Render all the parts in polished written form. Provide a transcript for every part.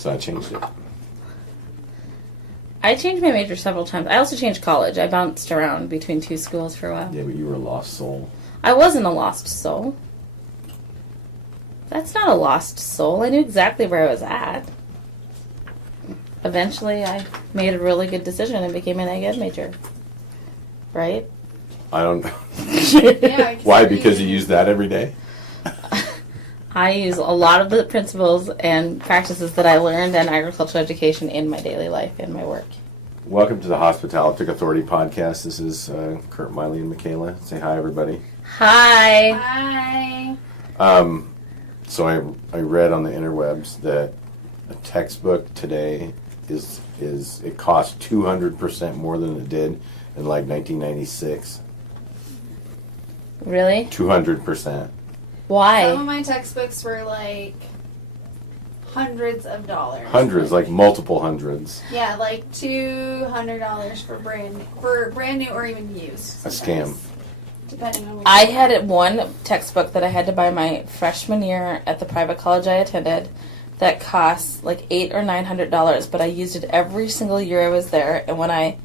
So I changed it. I changed my major several times. I also changed college. I bounced around between 2 schools for a while. Yeah, but you were a lost soul. I wasn't a lost soul. That's not a lost soul. I knew exactly where I was at. Eventually, I made a really good decision and became an ag ed major. Right? I don't know. Yeah, Why? Because you use that every day? I use a lot of the principles and practices that I learned in agricultural education in my daily life and my work. Welcome to the Hospitalityc Authority podcast. This is Kurt, Miley, and Michaela. Say hi, everybody. Hi. Hi. So I read on the interwebs that a textbook today it costs 200% more than it did in like 1996. Really? 200%. Why? Some of my textbooks were like hundreds of dollars. Hundreds, like multiple hundreds. Yeah, like $200 for brand new or even used. A scam. Depending on what I had one textbook that I had to buy my freshman year at the private college I attended that cost like $800 or $900, but I used it every single year I was there, and when I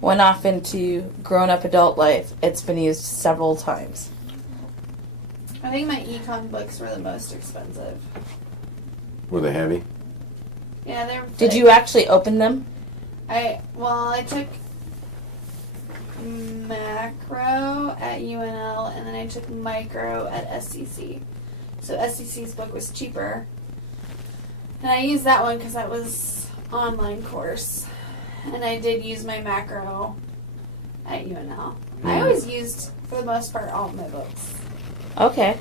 went off into grown-up adult life, it's been used several times. I think my econ books were the most expensive. Were they heavy? Yeah, they're. Did you actually open them? I took macro at UNL, and then I took micro at SCC. So SCC's book was cheaper, and I used that one because that was online course, and I did use my macro at UNL. I always used, for the most part, all of my books. Okay.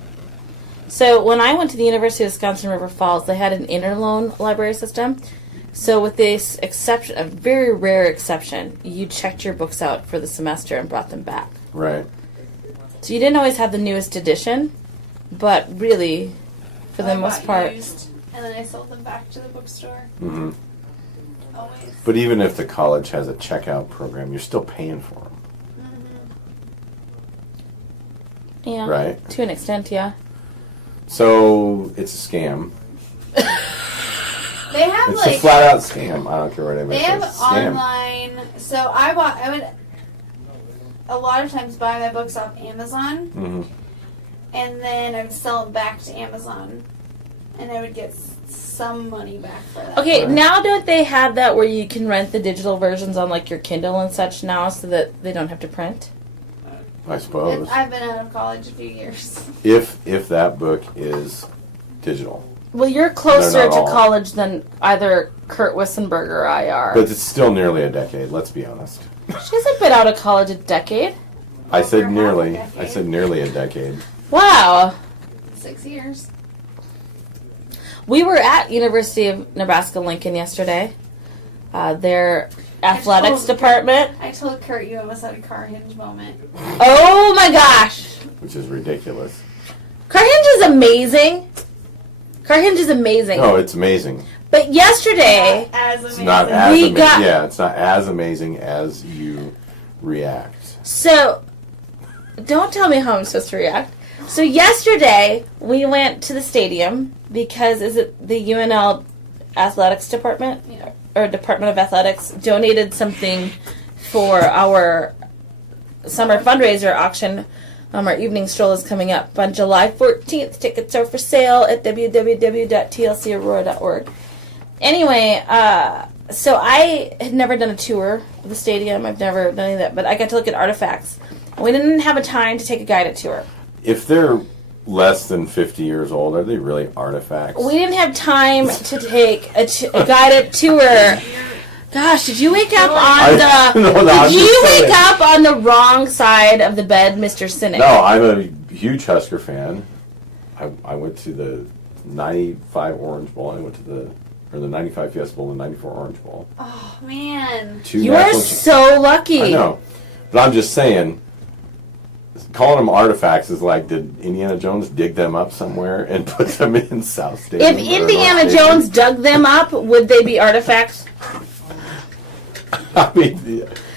So when I went to the University of Wisconsin River Falls, they had an interloan library system. So with this exception, a very rare exception, you checked your books out for the semester and brought them back. Right. So you didn't always have the newest edition, but really, for the most part... Used, and then I sold them back to the bookstore. Mm-hmm. Always. But even if the college has a checkout program, you're still paying for them. Yeah. Right. To an extent, yeah. So it's a scam. They have It's like a flat out scam. I don't care what anybody they have says. It's a scam. online. So I would a lot of times buy my books off Amazon, Mm-hmm. and then I would sell them back to Amazon, and I would get some money back for that. Okay, Right. now don't they have that where you can rent the digital versions on like your Kindle and such now so that they don't have to print? I suppose. I've been out of college a few years. If that book is digital. Well, you're closer No, to not all. college than either Kurt Wissenberg or I are. But it's still nearly a decade, let's be honest. She hasn't been out of college a decade. I Over said half a nearly. decade. I said nearly a decade. Wow. 6 years. We were at University of Nebraska-Lincoln yesterday. Their athletics department. I told Kurt you almost had a car hinge moment. Oh my gosh. Which is ridiculous. Car Hinge is amazing. Car Hinge is amazing. Oh, it's amazing. But yesterday... As amazing. It's not as We amazing. got- Yeah, it's not as amazing as you react. So, don't tell me how I'm supposed to react. So yesterday, we went to the stadium because, is it the UNL athletics department? Yeah. Or Department of Athletics donated something for our summer fundraiser auction. Our evening stroll is coming up on July 14th. Tickets are for sale at www.tlcaurora.org. Anyway, so I had never done a tour of the stadium. I've never done any of that, but I got to look at artifacts. We didn't have a time to take a guided tour. If they're less than 50 years old, are they really artifacts? We didn't have time to take a guided tour. Gosh, did you wake up on did you wake up on the wrong side of the bed, Mr. Cynic? No, I'm a huge Husker fan. I went to the 95 Orange Bowl. I went to the 95 Fiesta Bowl and the 94 Orange Bowl. Oh, man. You are so lucky. I know. But I'm just saying, calling them artifacts is like, did Indiana Jones dig them up somewhere and put them in South Stadium? If Indiana Jones dug them up, would they be artifacts? I mean,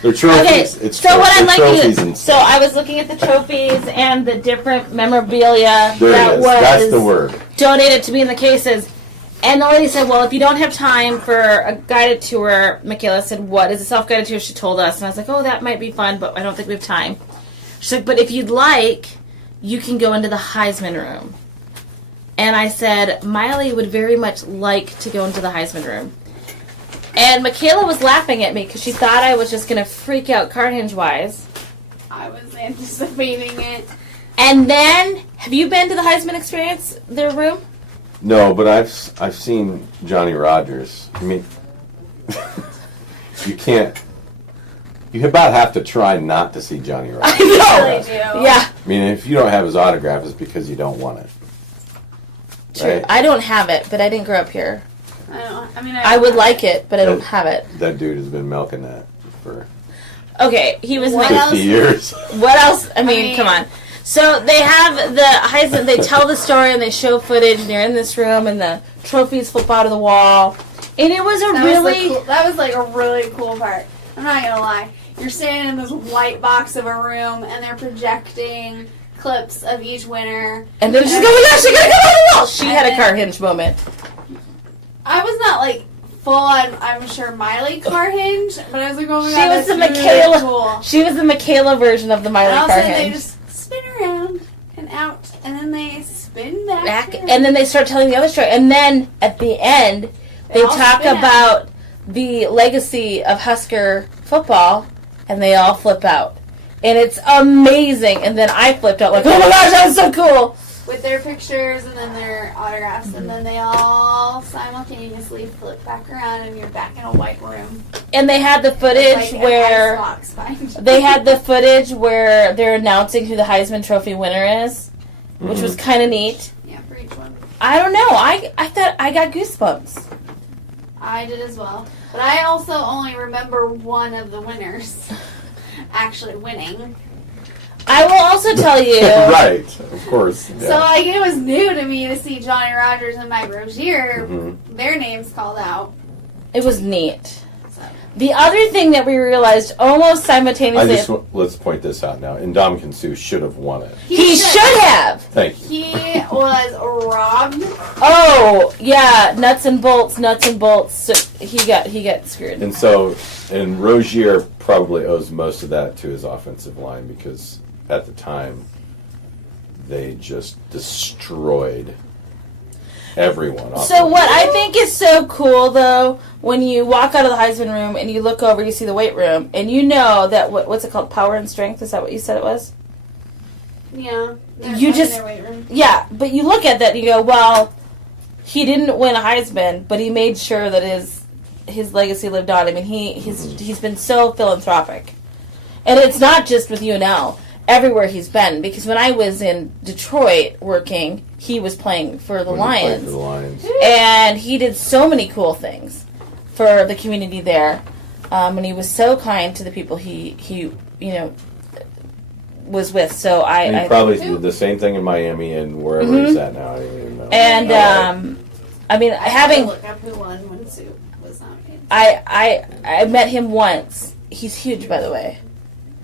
they're trophies. Okay, It's so what I'm trophies liking and is, so I was looking at the trophies and the different memorabilia there that it is. was That's the word. donated to me in the cases, And the lady said, well, if you don't have time for a guided tour, Michaela said, what is a self-guided tour? She told us. And I was like, oh, that might be fun, but I don't think we have time. She's like, but if you'd like, you can go into the Heisman room. And I said, Miley would very much like to go into the Heisman room. And Michaela was laughing at me because she thought I was just going to freak out car hinge-wise. I was anticipating it. And then, have you been to the Heisman Experience, their room? No, but I've seen Johnny Rogers. I mean, you about have to try not to see Johnny Rogers. I know. Really do. Yeah. I mean, if you don't have his autograph, it's because you don't want it. True. Right? I don't have it, but I didn't grow up here. I would like it, but I don't have it. That dude has been milking that for Okay, he was What 50 else? years. What else? I mean, come on. So they have the Heisman, they tell the story and they show footage and they're in this room and the trophies flip out of the wall. And it was that was like a really cool part. I'm not gonna lie. You're standing in this white box of a room and they're projecting clips of each winner. And then she's going, oh my gosh, I gotta go on the wall! She had a car hinge moment. I was not like full on, I'm sure, Miley car hinge, but I was like, oh my She god, was the that's Michaela. really cool. She was the Michaela version of the Miley And all of car a sudden they hinge. just spin around and out, and then they spin back. And then they start telling the other story. And then at the end, they all talk spin. about the legacy of Husker football, and they all flip out. And it's amazing. And then I flipped out like, oh my gosh, that was so cool. With their pictures and then their autographs, and then they all simultaneously flip back around, and you're back in a white room. And they had the footage Like an where icebox behind you. they had the footage where they're announcing who the Heisman Trophy winner is, which was kind of neat. Yeah, for each one. I don't know. I thought I got goosebumps. I did as well. But I also only remember one of the winners actually winning. I will also tell you. Right, of course. Yeah. So like it was new to me to see Johnny Rogers and Mike Rozier, Mhm. their names called out. It was neat. So. The other thing that we realized almost simultaneously. Let's point this out now. Ndamukong Suh should have won it. He should have. Thank you. He was robbed. Oh yeah, nuts and bolts. So he got screwed. And Rozier probably owes most of that to his offensive line because at the time they just destroyed everyone. So what I think is so cool though, when you walk out of the Heisman room and you look over, you see the weight room, and you know that what's it called, power and strength? Is that what you said it was? Yeah. You just- in their weight room. Yeah, but you look at that and you go, well, he didn't win a Heisman, but he made sure that his legacy lived on. I mean, he's been so philanthropic, and it's not just with UNL. Everywhere he's been, because when I was in Detroit working, he was playing for the Lions, and he did so many cool things for the community there, and he was so kind to the people he was with. So I probably did the same thing in Miami and wherever he's at now. I don't even know. and I mean, I had to having look up who won when Sue was nominated. I met him once. He's huge, by the way.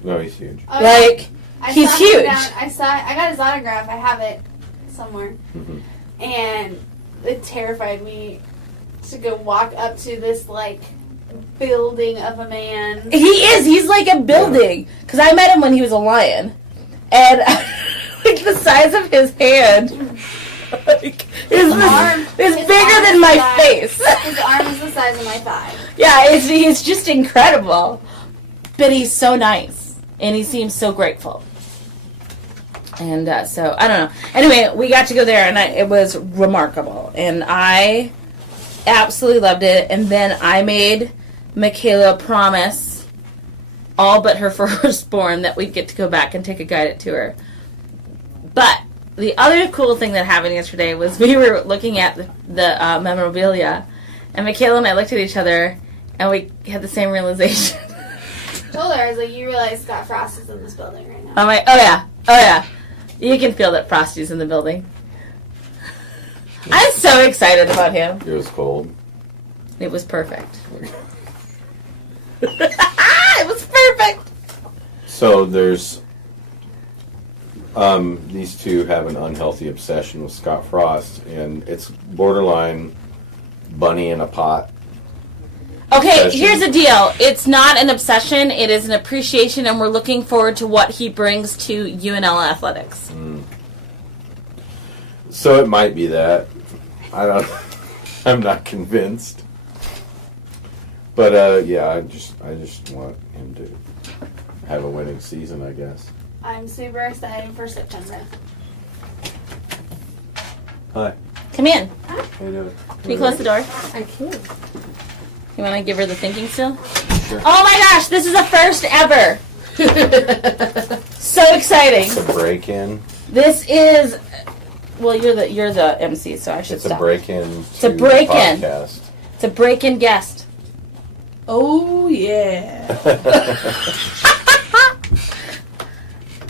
No, he's huge. Oh, yeah. Like I he's saw him huge. I got his autograph. I have it somewhere, Mhm. and it terrified me to go walk up to this like building of a man. He is. He's like a building. Because I met him when he was a lion, and like the size of his hand, like, is arm- is his bigger arm than is my the size- face. His arm is the size of my thigh. Yeah, he's just incredible. But he's so nice, and he seems so grateful. And so, I don't know. Anyway, we got to go there, and it was remarkable. And I absolutely loved it. And then I made Michaela promise, all but her firstborn, that we'd get to go back and take a guided tour. But the other cool thing that happened yesterday was we were looking at the memorabilia, and Michaela and I looked at each other, and we had the same realization. I told her, I was like, you realize Scott Frost is in this building right now. I'm like, oh yeah. You can feel that Frosty's in the building. I'm so excited about him. It was cold. It was perfect. It was perfect. So there's these two have an unhealthy obsession with Scott Frost, and it's borderline bunny in a pot. Okay, Obsession. here's the deal. It's not an obsession. It is an appreciation, and we're looking forward to what he brings to UNL athletics. So it might be that. I don't. I'm not convinced. But yeah, I just want him to have a winning season, I guess. I'm super excited for September. Hi. Come in. How you doing? Can you close the door? I can. You want to give her the thinking still? Sure. Oh my gosh, this is a first ever. So exciting. It's a break-in. This is, well, you're the MC, so I should It's stop. a break-in. It's a break-in. The podcast. It's a break-in guest. Oh, yeah.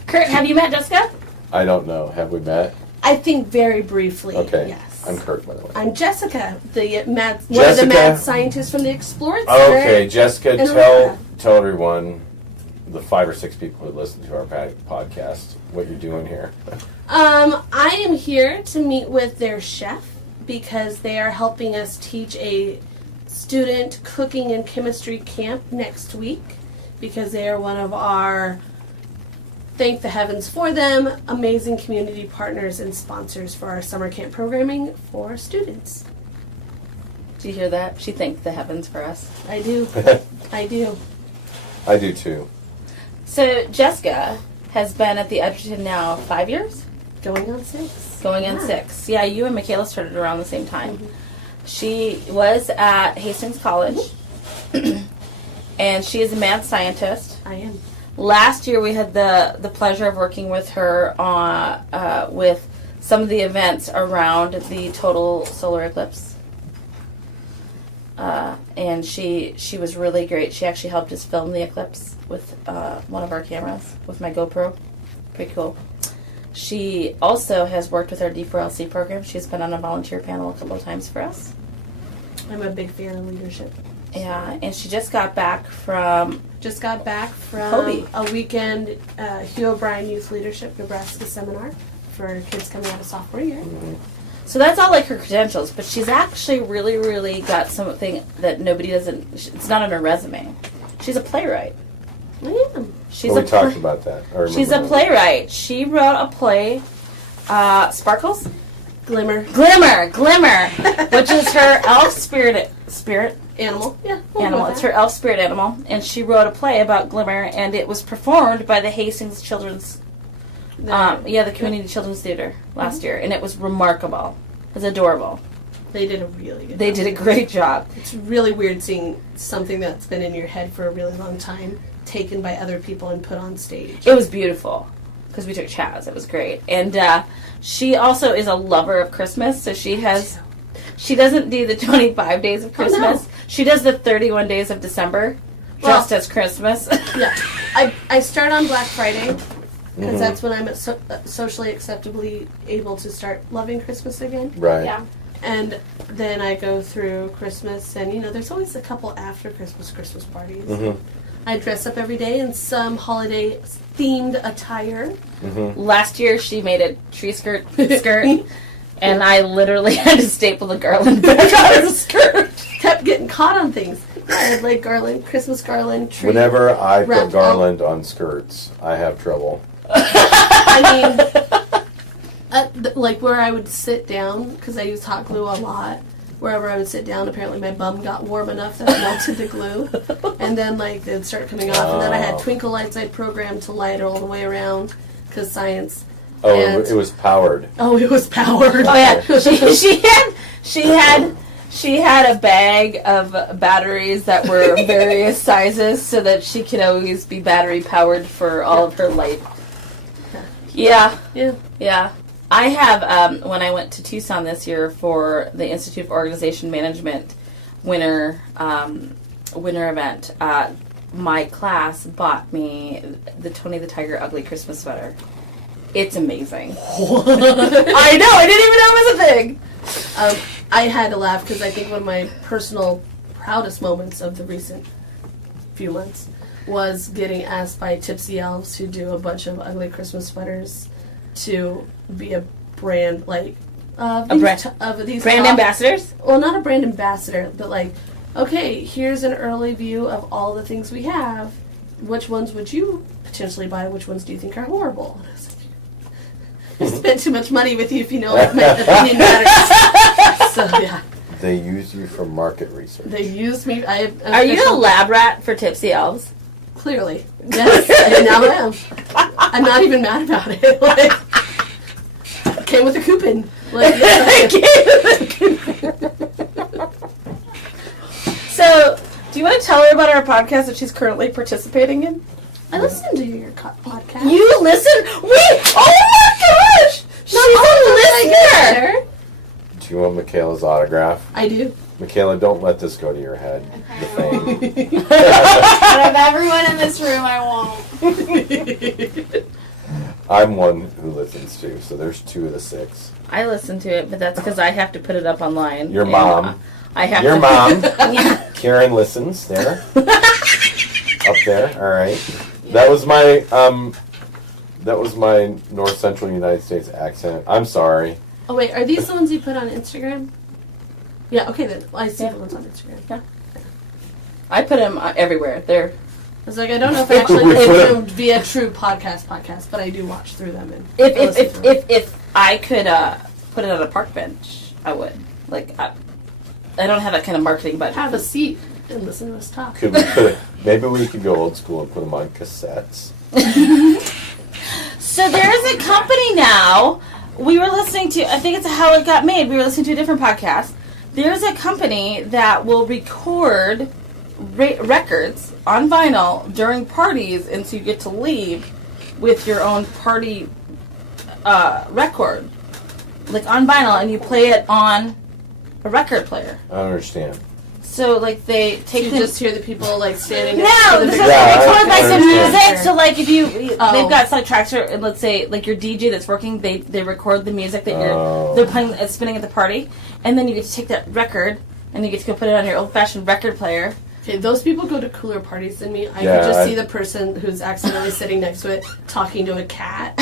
Kurt, have you met Jessica? I don't know. Have we met? I think very briefly, Okay. yes. I'm Kurt, by the way. I'm Jessica, one of the Jessica? mad scientists from the Explorer Center. Okay, Jessica, in tell Aurora. everyone, the 5 or 6 people who listen to our podcast, what you're doing here. I am here to meet with their chef because they are helping us teach a student cooking and chemistry camp next week because they are one of our, thank the heavens for them, amazing community partners and sponsors for our summer camp programming for students. Did you hear that? She thanked the heavens for us. I do. I do. I do too. So Jessica has been at the Edgerton now 5 years? Going on 6. Going on Yeah. 6. Yeah, you and Michaela started around the same time. Mhm. She was at Hastings College, and she is a mad scientist. I am. Last year we had the pleasure of working with her on with some of the events around the total solar eclipse. And she was really great. She actually helped us film the eclipse with one of our cameras, with my GoPro. Pretty cool. She also has worked with our D4LC program. She's been on a volunteer panel a couple of times for us. I'm a big fan of leadership. Yeah, and she just got back from Just got back from Hobie. a weekend Hugh O'Brien Youth Leadership Nebraska seminar for kids coming out of sophomore year. So that's all like her credentials, but she's actually really, really got something that nobody doesn't. It's not on her resume. She's a playwright. I am. She's Well, a we talked about that. I remember she's a that. playwright. She wrote a play, Sparkles, Glimmer. Glimmer, which is her elf spirit Animal. Yeah. we'll go animal. with It's that. her elf spirit animal, and she wrote a play about Glimmer, and it was performed by the Hastings Children's. The Community Children's Theater last year, and it was remarkable. It was adorable. They did a really good They job. did a great job. It's really weird seeing something that's been in your head for a really long time taken by other people and put on stage. It was beautiful because we took Chaz. It was great, and she also is a lover of Christmas. So she doesn't do the 25 days of Christmas. Oh, no. She does the 31 days of December, just Well- as Christmas. Yeah. I start on Black Friday because Mhm. that's when I'm socially acceptably able to start loving Christmas again. Right. Yeah. And then I go through Christmas, and there's always a couple after Christmas parties. Mm-hmm. I dress up every day in some holiday themed attire. Mm-hmm. Last year she made a tree skirt, and I literally had to staple the garland back on her skirt. Kept getting caught on things. I had like garland, Christmas garland, tree. Whenever I wrapped put garland on skirts, I have trouble. I mean, like where I would sit down, because I use hot glue a lot. Wherever I would sit down, apparently my bum got warm enough that it melted the glue. And then like they'd start coming off. And then I had Oh. twinkle lights I'd programmed to light all the way around, because science. Oh, And- it was powered. Oh, it was powered. Oh yeah, she had a bag of batteries that were various sizes, so that she could always be battery powered for all of her light. Yeah, Yeah. yeah. I have when I went to Tucson this year for the Institute of Organization Management winter event. My class bought me the Tony the Tiger Ugly Christmas sweater. It's amazing. I know. I didn't even know it was a thing. I had to laugh because I think one of my personal proudest moments of the recent few months was getting asked by Tipsy Elves, who do a bunch of ugly Christmas sweaters, to be a brand, like A brand- of these Brand ambassadors? Well, not a brand ambassador, but like, okay, here's an early view of all the things we have. Which ones would you potentially buy? Which ones do you think are horrible? And I was like, I spent too much money with you if you know what my opinion matters. So yeah, They use you for market research. they used me. Are you a lab rat for Tipsy Elves? Clearly, yes, and now I am. I'm not even mad about it. Like, came with a coupon. Like, So, do you want to tell her about our podcast that she's currently participating in? I listened to your podcast. You listen? Wait! Oh my gosh! She's a listener! Do you want Michaela's autograph? I do. Michaela, don't let this go to your head. The fame. Out of everyone in this room, I won't. I'm one who listens too, so there's 2 of the 6. I listen to it, but that's because I have to put it up online. Your And mom. I have Your to. mom. Yeah. Karen listens there. Up there, all right. That was my North Central United States accent. I'm sorry. Oh wait, are these the ones you put on Instagram? Yeah. Okay then. I see Yeah. the ones on Instagram. Yeah. I put them everywhere. They're I was like, I don't know if I actually listen to via true podcast, but I do watch through them. And listen to them. if I could put it on a park bench, I would. Like I don't have that kind of marketing budget. Have a seat and listen to us talk. Could we put maybe we could go old school and put them on cassettes. So there's a company now. We were listening to, I think it's How It Got Made. We were listening to a different podcast. There's a company that will record records on vinyl during parties, and so you get to leave with your own party record, like on vinyl, and you play it on a record player. I don't understand. So like they take You the just hear the people like standing no, next to the this is big Yeah, recorded by I some understand. music. So like if you, Oh. they've got like tracks, and let's say like your DJ that's working, they record the music that they're playing, spinning at the party, and then you get to take that record and you get to go put it on your old fashioned record player. Okay, those people go to cooler parties than me. I Yeah, could just I- see the person who's accidentally sitting next to it talking to a cat.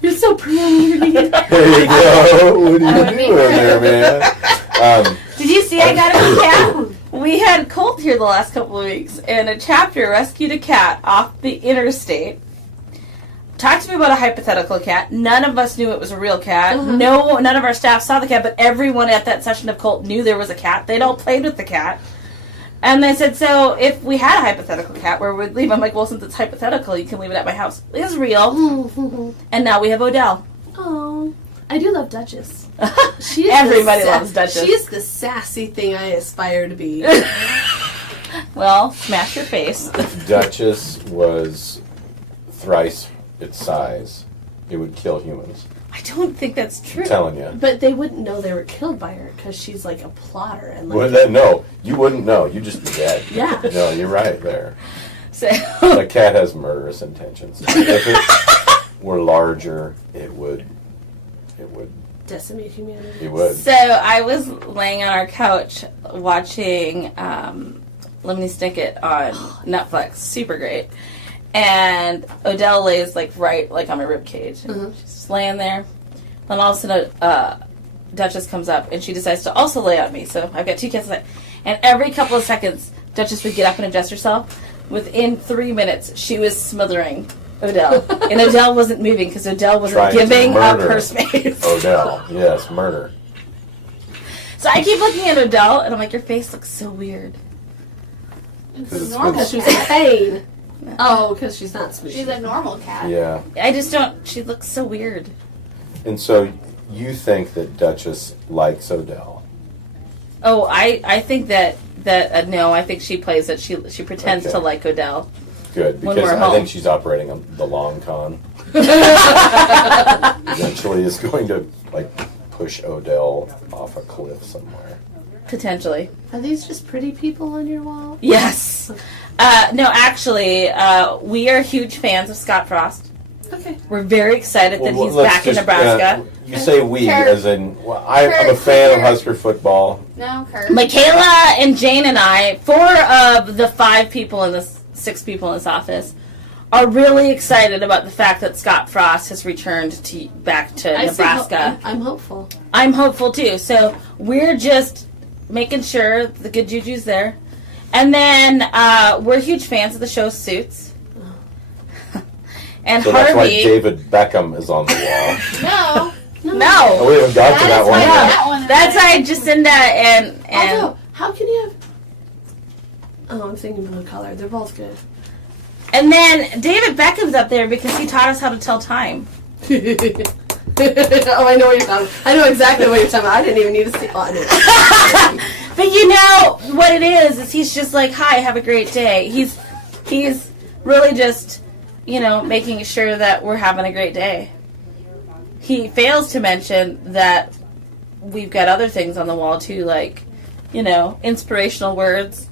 You're so pretty. There you go. What are you doing there, man? Did you see I got a cat? We had Colt here the last couple of weeks, and a chapter rescued a cat off the interstate. Talked to me about a hypothetical cat. None of us knew it was a real cat. Uh-huh. No, none of our staff saw the cat, but everyone at that session of Colt knew there was a cat. They'd all played with the cat. And they said, so if we had a hypothetical cat, where would we leave? I'm like, well, since it's hypothetical, you can leave it at my house. It's real. And now we have Odell. Oh, I do love Duchess. She is Everybody the loves Duchess. She is the sassy thing I aspire to be. Well, smash your face. If Duchess was thrice its size, it would kill humans. I don't think that's true. I'm telling you. But they wouldn't know they were killed by her because she's like a plotter and like. Wouldn't that, no, you wouldn't know. You'd just be dead. Yeah. No, you're right there. So, A cat has murderous intentions. If it were larger, it would. Decimate humanity. It would. so I was laying on our couch watching Lemony Snicket on Netflix. Super great. And Odell lays like right like on my rib cage. Mhm. She's just laying there. Then all of a sudden, Duchess comes up and she decides to also lay on me. So I've got 2 cats. And every couple of seconds, Duchess would get up and adjust herself. Within 3 minutes, she was smothering Odell. And Odell wasn't moving because Odell wasn't Trying to giving up murder her space. Odell. Yes, murder. So I keep looking at Odell and I'm like, your face looks so weird. It's It's a normal Because she's cat. in pain. Oh, because she's not smooth. She's a normal cat. Yeah. I just don't, she looks so weird. And so you think that Duchess likes Odell? Oh, I think that no, I think she plays it. She pretends Okay. to like Odell. Good, When because we're I home. think she's operating on the long con. Eventually is going to, like, push Odell off a cliff somewhere. Potentially. Are these just pretty people on your wall? Yes. No, actually, we are huge fans of Scott Frost. Okay. We're very excited that Well, he's let's back in just, Nebraska. you say we, Kurt. as in, well, I'm a Kurt, fan of Kurt. Husker football. No, Kurt. Michaela and Jane and I, 4 of the 5 people in this, 6 people in this office, are really excited about the fact that Scott Frost has returned back to Nebraska. I'm hopeful. I'm hopeful too. So we're just making sure the good juju's there. And then we're huge fans of the show Suits. And So Harvey. that's why David Beckham is on the wall. No. Oh, we haven't got to that one yet. That one That's Jacinda and Although, how can you have... Oh, I'm thinking blue collar. They're both good. and then David Beckham's up there because he taught us how to tell time. Oh, I know what you're talking about. I know exactly what you're talking about. I didn't even need to see... Oh, I didn't. But you know what it is he's just like, hi, have a great day. He's really just, making sure that we're having a great day. He fails to mention that we've got other things on the wall too, like, inspirational words.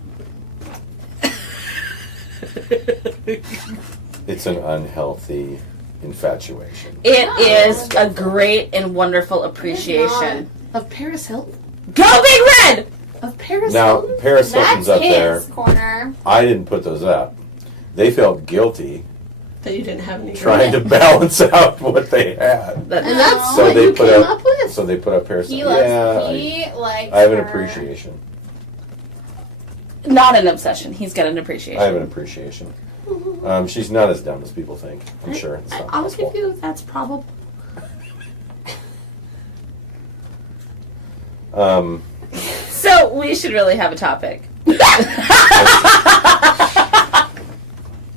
It's an unhealthy infatuation. It is a great and wonderful appreciation. Of Paris Hilton? Go Big Red! Of Paris Now, Hilton? Paris Hilton's That's up there. his corner. I didn't put those up. They felt guilty That you didn't have any... trying to balance out what they had. And that's So what they you put came up- up with? So they put up Paris He Hilton. loves. Yeah, He likes. I have an her. appreciation. Not an obsession. He's got an appreciation. I have an appreciation. She's not as dumb as people think. I'm sure. It's not I'll possible. give you that's probable. So we should really have a topic.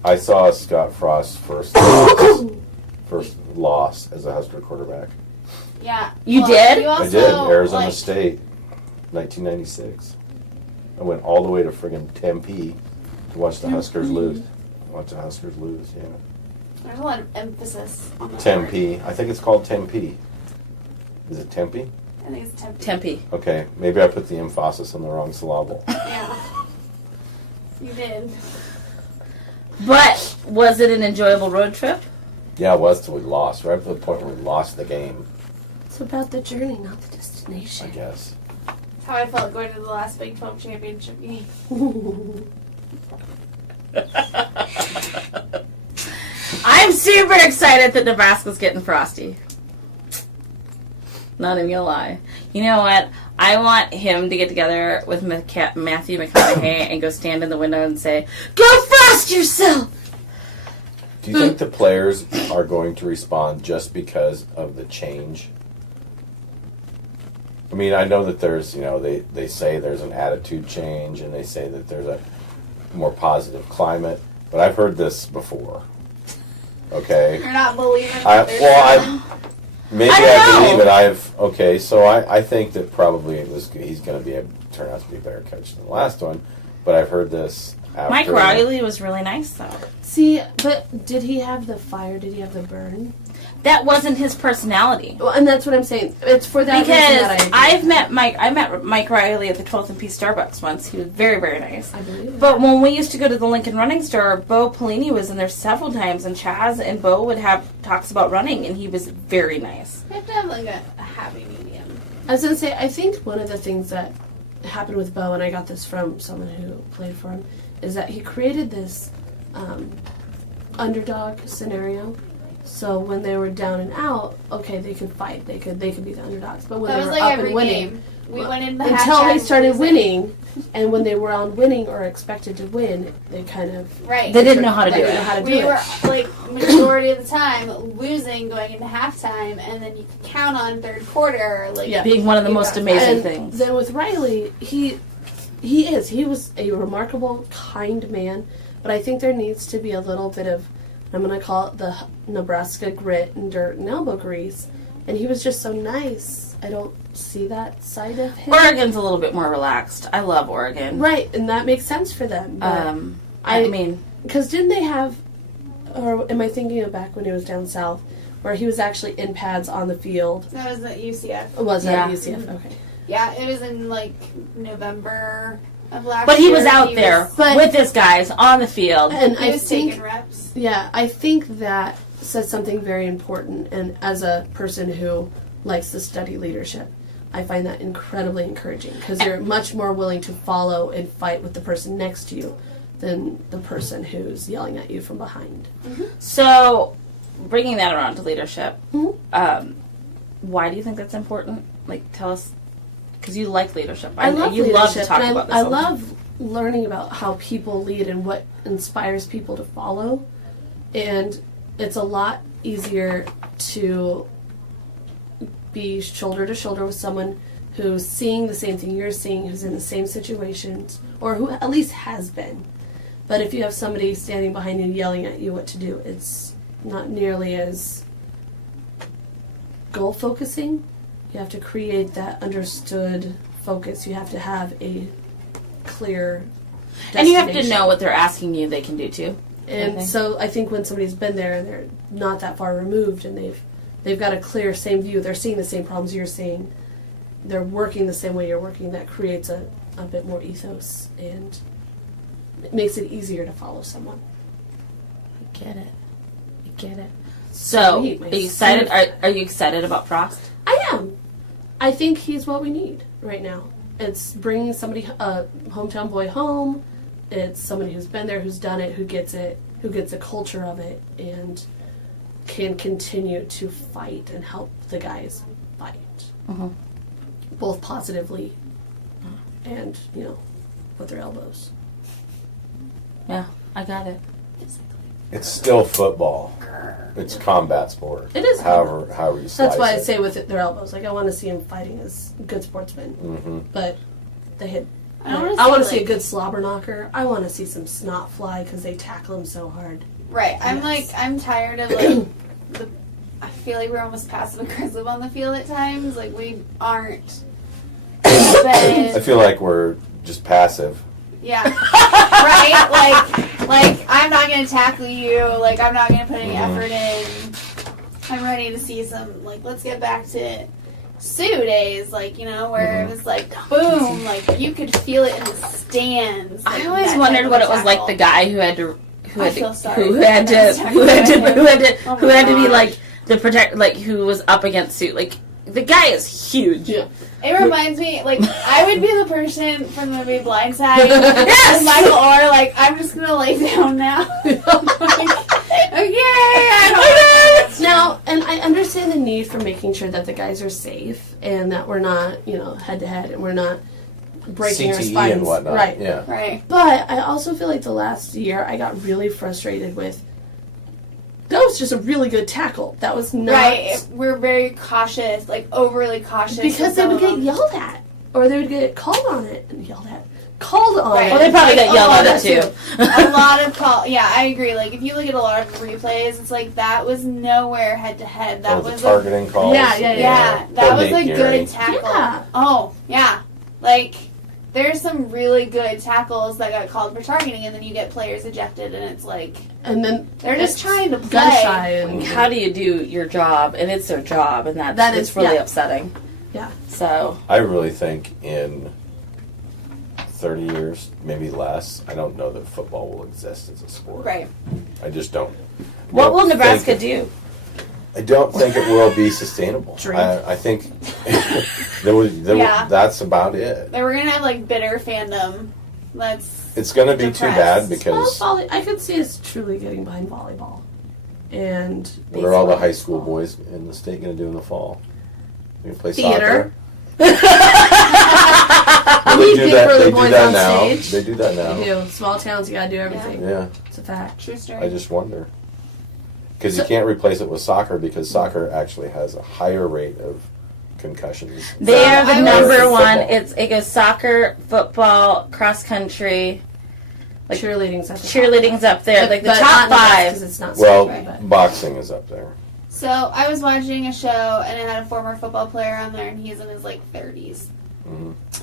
I saw Scott Frost's first loss as a Husker quarterback. Yeah. You did? You also, I did. Arizona like, State, 1996. I went all the way to friggin' Tempe to watch the Huskers lose. Yeah. There's a lot of emphasis on that. Tempe. I think it's called Tempe. Is it Tempe? Word. I think it's Tempe. Tempe. Okay, maybe I put the emphasis on the wrong syllable. Yeah. You did. But was it an enjoyable road trip? Yeah, it was till we lost. Right up to the point where we lost the game, It's about the journey, not the I destination. guess. That's how I felt going to the last Big 12 championship game. I'm super excited that Nebraska's getting frosty. Not even gonna lie. You know what? I want him to get together with Matthew McConaughey and go stand in the window and say, "Go frost yourself!" Do you think the players are going to respond just because of the change? I mean, I know that there's, they say there's an attitude change and they say that there's a more positive climate, but I've heard this before. Okay? You're not believing what they're saying? Maybe I I don't believe know. it. Okay, so I think that probably he's going to turn out to be a better coach than the last one, but I've heard this after. Mike Riley was really nice, though. See, but did he have the fire? Did he have the burn? That wasn't his personality. Well, and that's what I'm saying. It's for that reason that Because I I've met Mike. I met Mike Riley at the 12th and P Starbucks once. He was very, very nice. I believe it. But when we used to go to the Lincoln Running Store, Bo Pelini was in there several times, and Chaz and Bo would have talks about running, and he was very nice. You have to have like a happy medium. I was going to say, I think one of the things that happened with Bo, and I got this from someone who played for him, is that he created this underdog scenario. So when they were down and out, okay, they could fight. They could be the underdogs. But when That they was were like up every and winning, game. We went into until halftime they started losing. winning, and when they were on winning or expected to win, they kind of Right. They didn't know how to they do didn't it. know how to do We it. were like majority of the time losing going into halftime, and then you could count on third quarter. Like Yeah. Being one of the you most got amazing And things. then with Riley, he was a remarkable, kind man, but I think there needs to be a little bit of, I'm going to call it the Nebraska grit and dirt and elbow grease, and he was just so nice. I don't see that side of him. Oregon's a little bit more relaxed. I love Oregon. Right, and that makes sense for them. But I mean, because didn't they have, or am I thinking of back when he was down south, where he was actually in pads on the field? That was at UCF. Was that Yeah. UCF? Okay. Yeah, it was in like November of last but year. he was out there But- with his guys on the field. And He I was think, taking reps. yeah, I think that says something very important. And as a person who likes to study leadership, I find that incredibly encouraging because you're much more willing to follow and fight with the person next to you than the person who's yelling at you from behind. So, bringing that around to leadership, Mhm. Why do you think that's important? Like, tell us, because you like leadership. I love you leadership. love to talk and about this. I all the time. love learning about how people lead and what inspires people to follow. And it's a lot easier to be shoulder to shoulder with someone who's seeing the same thing you're seeing, who's in the same situations, or who at least has been. But if you have somebody standing behind you yelling at you what to do, it's not nearly as goal focusing. You have to create that understood focus. You have to have a clear destination. And you have to know what they're asking you they can do too. And so I think when somebody's been there and they're not that far removed and they've got a clear same view, they're seeing the same problems you're seeing, they're working the same way you're working, that creates a bit more ethos and it makes it easier to follow someone. I get it. So, Sweet, are my you excited? super- Are you excited about Frost? I am. I think he's what we need right now. It's bringing somebody, a hometown boy home. It's somebody who's been there, who's done it, who gets the culture of it, and can continue to fight and help the guys fight. Both positively and, with their elbows. Yeah, I got it. It's still football. It's combat sport. It is. However you slice That's why I it. say with their elbows. Like, I want to see them fighting as good sportsmen. Mm-hmm. But they hit. I I want wanna to see, see a good slobber knocker. I want to see some snot fly because they tackle him so hard. Right. Yes. I'm tired of like I feel like we're almost passive aggressive on the field at times. Like we aren't. I feel like we're just passive. Yeah. Right? Like I'm not gonna tackle you, like I'm not gonna put any effort in. I'm ready to see some let's get back to Sioux days, where it was like boom, like you could feel it in the stands. I always wondered what it was like the guy who had to who had to be like the protect, like who was up against Sioux. Like the guy is huge. Yeah. It reminds me, I would be the person from the movie Blindside. Yes! Michael Orr, I'm just gonna lay down now. Now, and I understand the need for making sure that the guys are safe and that we're not, head to head and we're not breaking our CTE spines. and whatnot. Right. Yeah. Right. But I also feel like the last year I got really frustrated with. That was just a really good tackle. That was not... Right. We're very cautious, overly cautious. Because they would get yelled at. Or they would get called on it and yelled at. Called on Right. it. Well, they probably got yelled at it too. A lot of yeah, I agree. If you look at a lot of replays, it's that was nowhere head to head. That the was targeting calls. Yeah, that was a good tackle. Yeah. Oh, yeah. There's some really good tackles that got called for targeting, and then you get players ejected, and it's and then they're just trying to play. gun shy and How do you do your job? And it's their job, and That is- it's really yeah. upsetting. Yeah. So I really think in 30 years, maybe less, I don't know that football will exist as a sport. Right. I just don't. what don't will Nebraska think do? I don't think it will be sustainable. Drink. I think Yeah. that's about it. They were gonna have bitter fandom. It's going to be too bad Depressed. because I could see us truly getting behind volleyball. And what are all the baseball. high school boys in the state going to do in the fall? You going to play Theater. soccer? We They do big that. burly They do boys that on now. stage. They do that now. We do. Small towns, you gotta do everything. Yeah. It's a fact. True story. I just wonder. Because you can't replace it with soccer because soccer actually has a higher rate of concussions. They are the I was- number one. Football. It goes soccer, football, cross country. Cheerleading's up there. Cheerleading's up there, the top five. Because it's not Well, soccer, but boxing is up there. So I was watching a show, and it had a former football player on there, and he's in his 30s,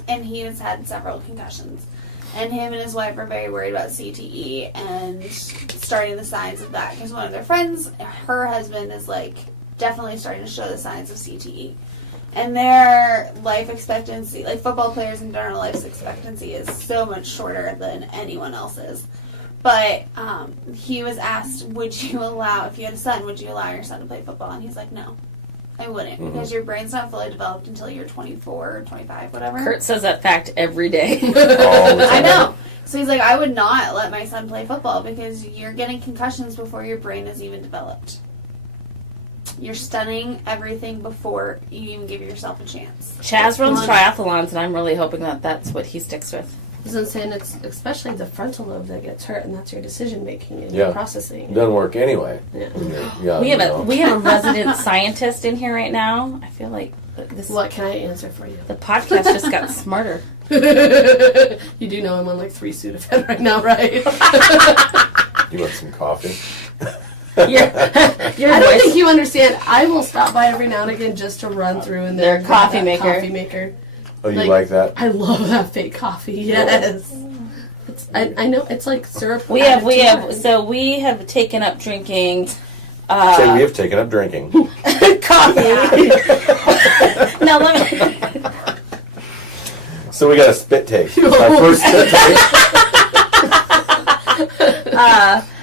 and he has had several concussions. And him and his wife are very worried about CTE and starting the signs of that because one of their friends, her husband, is definitely starting to show the signs of CTE. And their life expectancy, football players in general, life expectancy is so much shorter than anyone else's. But he was asked, would you allow, if you had a son, would you allow your son to play football? And he's like, no, I wouldn't. Because your brain's not fully developed until you're 24 or 25, whatever. Kurt says that fact every day. All the I time. know. So he's like, I would not let my son play football because you're getting concussions before your brain is even developed. You're stunning everything before you even give yourself a chance. Chaz runs triathlons, and I'm really hoping that that's what he sticks with. As I'm saying, it's especially the frontal lobe that gets hurt, and that's your decision making and Yeah. your processing. It doesn't work anyway. Yeah. We have a resident scientist in here right now. I feel like this. What can I answer for you? The podcast just got smarter. You do know I'm on like 3 Sudafed right now, right? You want some coffee? I don't think you understand. I will stop by every now and again just to run through in Their there. coffee maker. Coffee maker. Oh, you like that? I love that fake coffee. Yes. I know it's like syrup. We have taken up drinking. Say we have taken up drinking. Coffee. Now let me. So we got a spit take. My first spit take.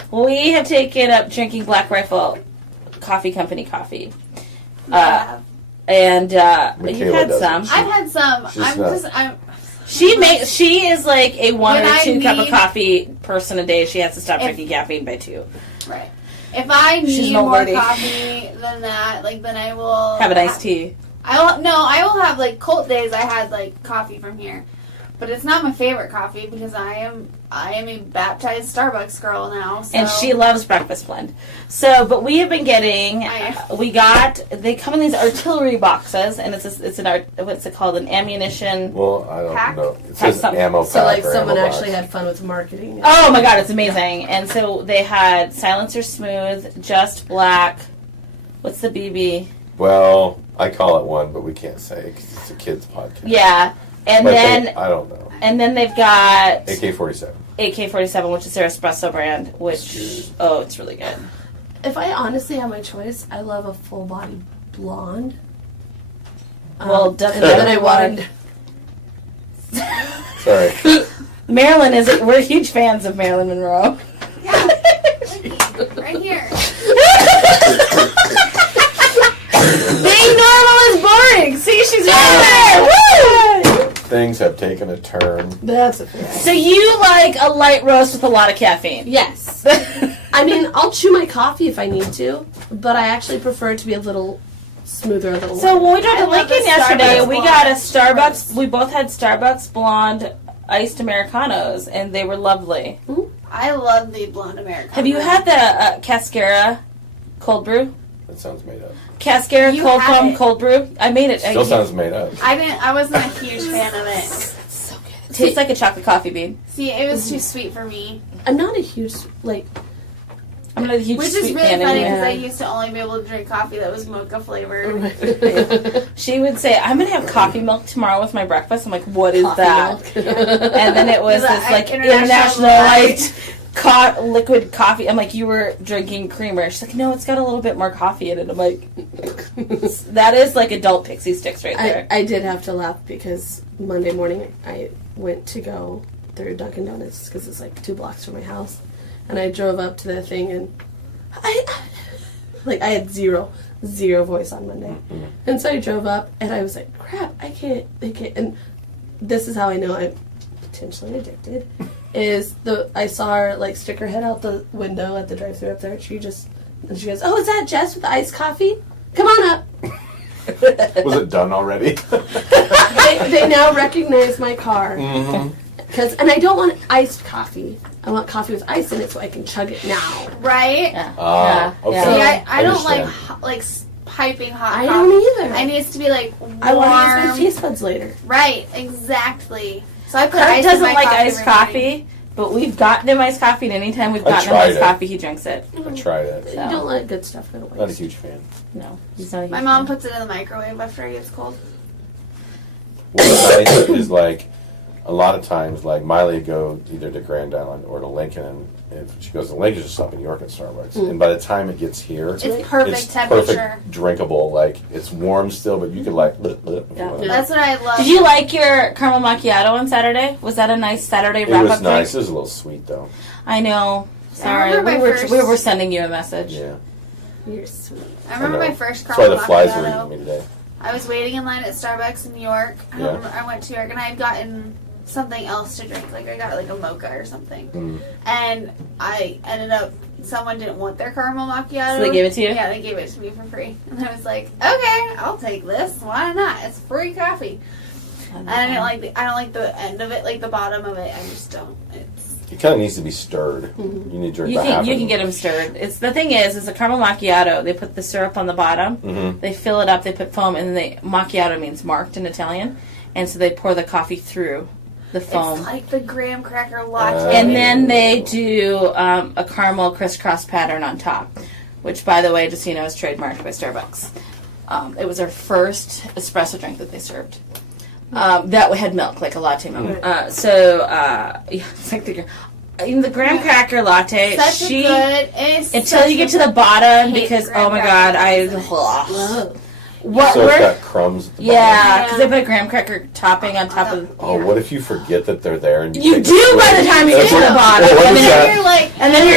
We have taken up drinking Black Rifle Coffee Company coffee. Yeah. And you've had doesn't. some. I've had some. She is like a 1 When or I 2 cup of need- coffee person a day. She has to stop drinking caffeine by 2. Right. If I She's need an old more lady. coffee than that, like then I will Have an iced tea. I will have like cold days. I had like coffee from here, but it's not my favorite coffee because I am a baptized Starbucks girl now. So. And she loves breakfast blend. So, but we have been getting. They come in these artillery boxes, and what's it called? An ammunition. Well, I don't Pack? know. It says something. ammo pack So like or someone ammo actually box. had fun with marketing. Oh my god, it's amazing! And so they had Silencer Smooth, Just Black. What's the BB? Well, I call it one, but we can't say because it's a kids podcast. Yeah, and But then I don't know. and then they've got AK-47. AK-47, which is their espresso brand. Which it's really good. If I honestly have my choice, I love a full body blonde. Well, doesn't and then I everyone- wanted. Sorry. Marilyn is. We're huge fans of Marilyn Monroe. Yeah, right here. Being normal is boring. See, she's right there. Woo! Things have taken a turn. That's a fact. So you like a light roast with a lot of caffeine? Yes. I mean, I'll chew my coffee if I need to, but I actually prefer it to be a little smoother, a little So lighter. when we drove to I love Lincoln the yesterday, Starbucks we blonde got a Starbucks. roast. We both had Starbucks blonde iced Americanos, and they were lovely. I love the blonde Americano. Have you had the Cascara cold brew? That sounds made up. Cascara You cold had foam it. cold brew? I made it. Still sounds made up. I wasn't a huge fan of it. so good. It tastes like a chocolate coffee bean. See, it was too sweet for me. I'm not a huge, like, I'm not a huge Which sweet is really fan funny anyway. because I used to only be able to drink coffee that was mocha flavored. She would say, "I'm gonna have coffee milk tomorrow with my breakfast." I'm like, "What is coffee that?" milk. And then it was Is that this like international international light liquid coffee. I'm like, "You were drinking creamer." She's like, "No, it's got a little bit more coffee in it." I'm like, "That is like adult pixie sticks right there." I did have to laugh because Monday morning I went to go through Dunkin' Donuts because it's like 2 blocks from my house, and I drove up to the thing and I had zero voice on Monday, and so I drove up and I was like, crap, I can't, and this is how I know I'm potentially addicted. I saw her like stick her head out the window at the drive-thru up there. And she goes, "Oh, is that Jess with the iced coffee? Come on up." Was it done already? They now recognize my car. And I don't want iced coffee. I want coffee with ice in it so I can chug it now. Right? Yeah. Okay. See, Yeah. I don't understand. like piping hot I coffee. don't either. It needs to be like warm. I want to use my taste buds later. Right, exactly. So I put Kurt ice in doesn't my like coffee iced every morning. coffee, but we've gotten him iced coffee, and anytime we've I gotten him tried iced it. coffee, he drinks it. I tried it. You don't let good stuff go to Not a waste. huge fan. No, he's not a huge My mom fan. puts it in the microwave after it gets cold. What's nice is like a lot of times, like Miley go either to Grand Island or to Lincoln, and if she goes to Lincoln, she'll stop in New York at Starbucks. And by the time it gets here, It's perfect it's temperature. perfect, drinkable. Like it's warm still, but you could like. If you Yeah. want. That's what I love. Did you like your caramel macchiato on Saturday? Was that a nice Saturday It wrap-up was nice. It drink? was a little sweet though. I know. Sorry, remember my first- we were sending you a message. Yeah. You're sweet. I remember know. my first That's why caramel the flies were macchiato. eating me today. I was waiting in line at Starbucks in New York. Yeah. I went to New York and I had gotten something else to drink. Like I got like a mocha or something. Mm. And I ended up, someone didn't want their caramel macchiato. So they gave it to you? Yeah, they gave it to me for free. And I was like, okay, I'll take this. Why not? It's free coffee. And I don't like the end of it, like the bottom of it. I just don't. It kind of needs to be stirred. Mm-hmm. You need to drink You about half can of it. get them stirred. It's the thing is a caramel macchiato. They put the syrup on the bottom. Mm-hmm. They fill it up. They put foam, and then macchiato means marked in Italian, and so they pour the coffee through the foam. It's like the graham cracker latte. And then they do a caramel crisscross pattern on top, which, by the way, just so you know, is trademarked by Starbucks. It was our first espresso drink that they served. That had milk, like a latte milk. Yeah, it's like the graham cracker latte. Such a good. Until you get to the bottom, hate because graham oh my god, crackers. So it's got crumbs at the bottom. Yeah, because they put a graham cracker topping on top of. Oh, what if you forget that they're there and You take do a by the swig? time you get to the bottom, Well, what and is then that? You're like, and then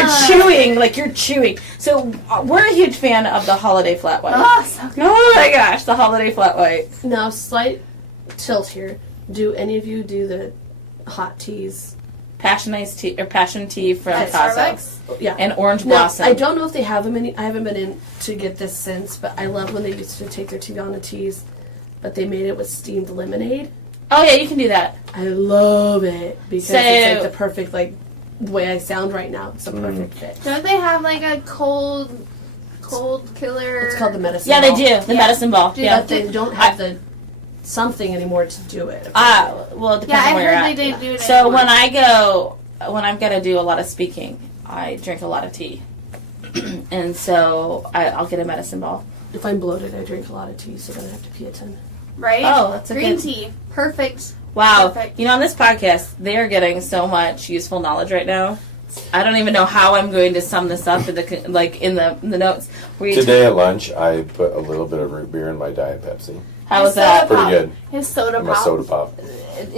you're chewing. So we're a huge fan of the holiday flat white. oh, so good. Oh my gosh, the holiday flat white. Now, slight tilt here. Do any of you do the hot teas? Passion iced tea or passion tea from At Costco. Starbucks? Yeah. And orange Now, blossom. I don't know if they have them I haven't been in to get this since, but I love when they used to take their Tigana teas, but they made it with steamed lemonade. Oh yeah, you can do that. I love it because So- it's like the perfect, like, the way I sound right now. It's a perfect fit. Don't they have like a cold killer? It's called the medicine Yeah, they ball. do. The Yeah. medicine ball. Do Yeah. But they don't have the something anymore to do it. Well, it depends Yeah, I on where you're heard at. they didn't do it So anymore. when I'm gonna do a lot of speaking, I drink a lot of tea, and so I'll get a medicine ball. If I'm bloated, I drink a lot of tea, so then I have to pee a ton. Right? Oh, that's a green good- tea. Perfect. Wow, Perfect. you know, on this podcast, they are getting so much useful knowledge right now. I don't even know how I'm going to sum this up in the notes. Today at lunch, I put a little bit of root beer in my Diet Pepsi. How was His that? soda Pretty pop. good. His soda And my pop. soda pop.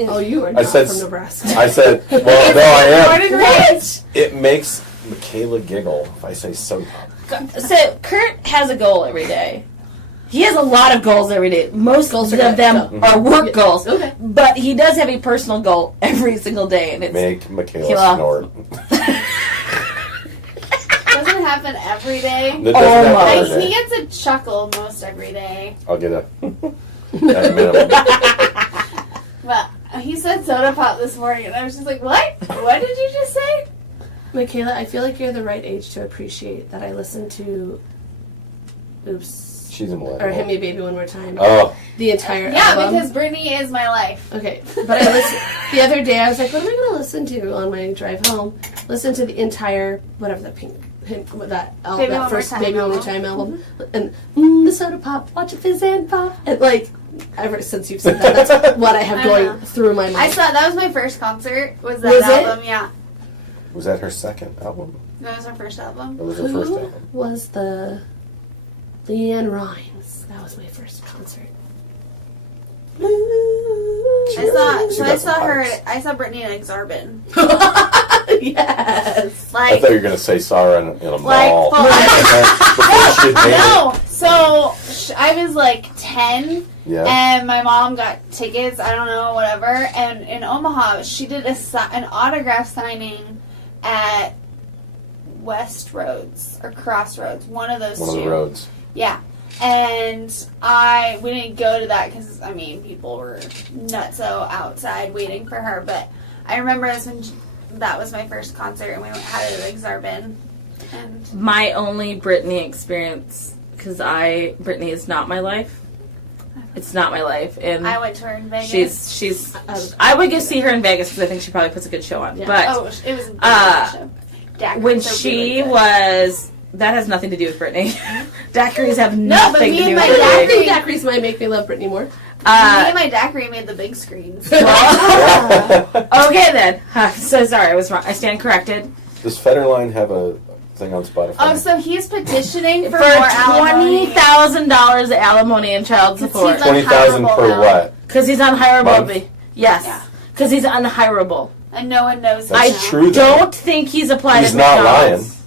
Oh, you are I not said from Nebraska. I said, well, no, I am. Born and raised. It makes Michaela giggle if I say soda pop. So Kurt has a goal every day. He has a lot of goals every day. Most Goals of are good. them are work goals. Okay. But he does have a personal goal every single day, and it's Make Michaela Michaela. snort. Doesn't happen every day. That doesn't happen Like, every he day. gets a chuckle most every day. I'll get a at minimum. But he said soda pop this morning, and I was just like, what? What did you just say? Michaela, I feel like you're the right age to appreciate that I listened to Oops. She's a Or Hit millennial. Me Baby One More Time. Oh, The entire Yeah, album. because Brittany is my life. Okay, but I listened the other day. I was like, "What am I going to listen to on my drive home?" Listen to the entire whatever that pink, that album, Baby One that More first Time Baby One More album. Time album, and the soda pop, watch it fizz and pop, and like ever since you've said that, that's what I have I going know. through my I mind. saw that was my first concert. Was that Was it? album? Yeah, was that her second album? that was her first album. Or was it her first Who album? was the Leanne Rimes? That was my first concert. I saw Brittany at Exarban. Yes. I Like, thought you were going to say Sarah in a like, mall. well, Before she had made no. So I was like 10, it. Yeah. and my mom got tickets. I don't know, whatever. And in Omaha, she did an autograph signing at West Roads or Crossroads, one of those One two. of the roads. Yeah. And we didn't go to that because, I mean, people were nutso outside waiting for her. But I remember that was my first concert, and we had it at Exarban. And my only Britney experience, because Britney is not my life. It's not my life, and I went to her in Vegas. she's. I would go see her in Vegas because I think she probably puts a good show on. Yeah. But Oh, it was a show. Daiquiris when are she really good. was, that has nothing to do with Britney. Daiquiris have No, but nothing me to do and with my Britney. I think daiquiris might make me love Britney more. Me and my daiquiri made the big screens. Okay then. I'm so sorry, I was wrong. I stand corrected. Does Federline have a thing on Spotify? Oh, so he's petitioning for For more alimony. $20,000 alimony and child support. He's 20,000 unhireable for now. what? Because he's unhireable. Month? Yes. Yeah. Because he's unhireable. And no one knows That's him now. true, though. Don't think he's applied He's at not McDonald's.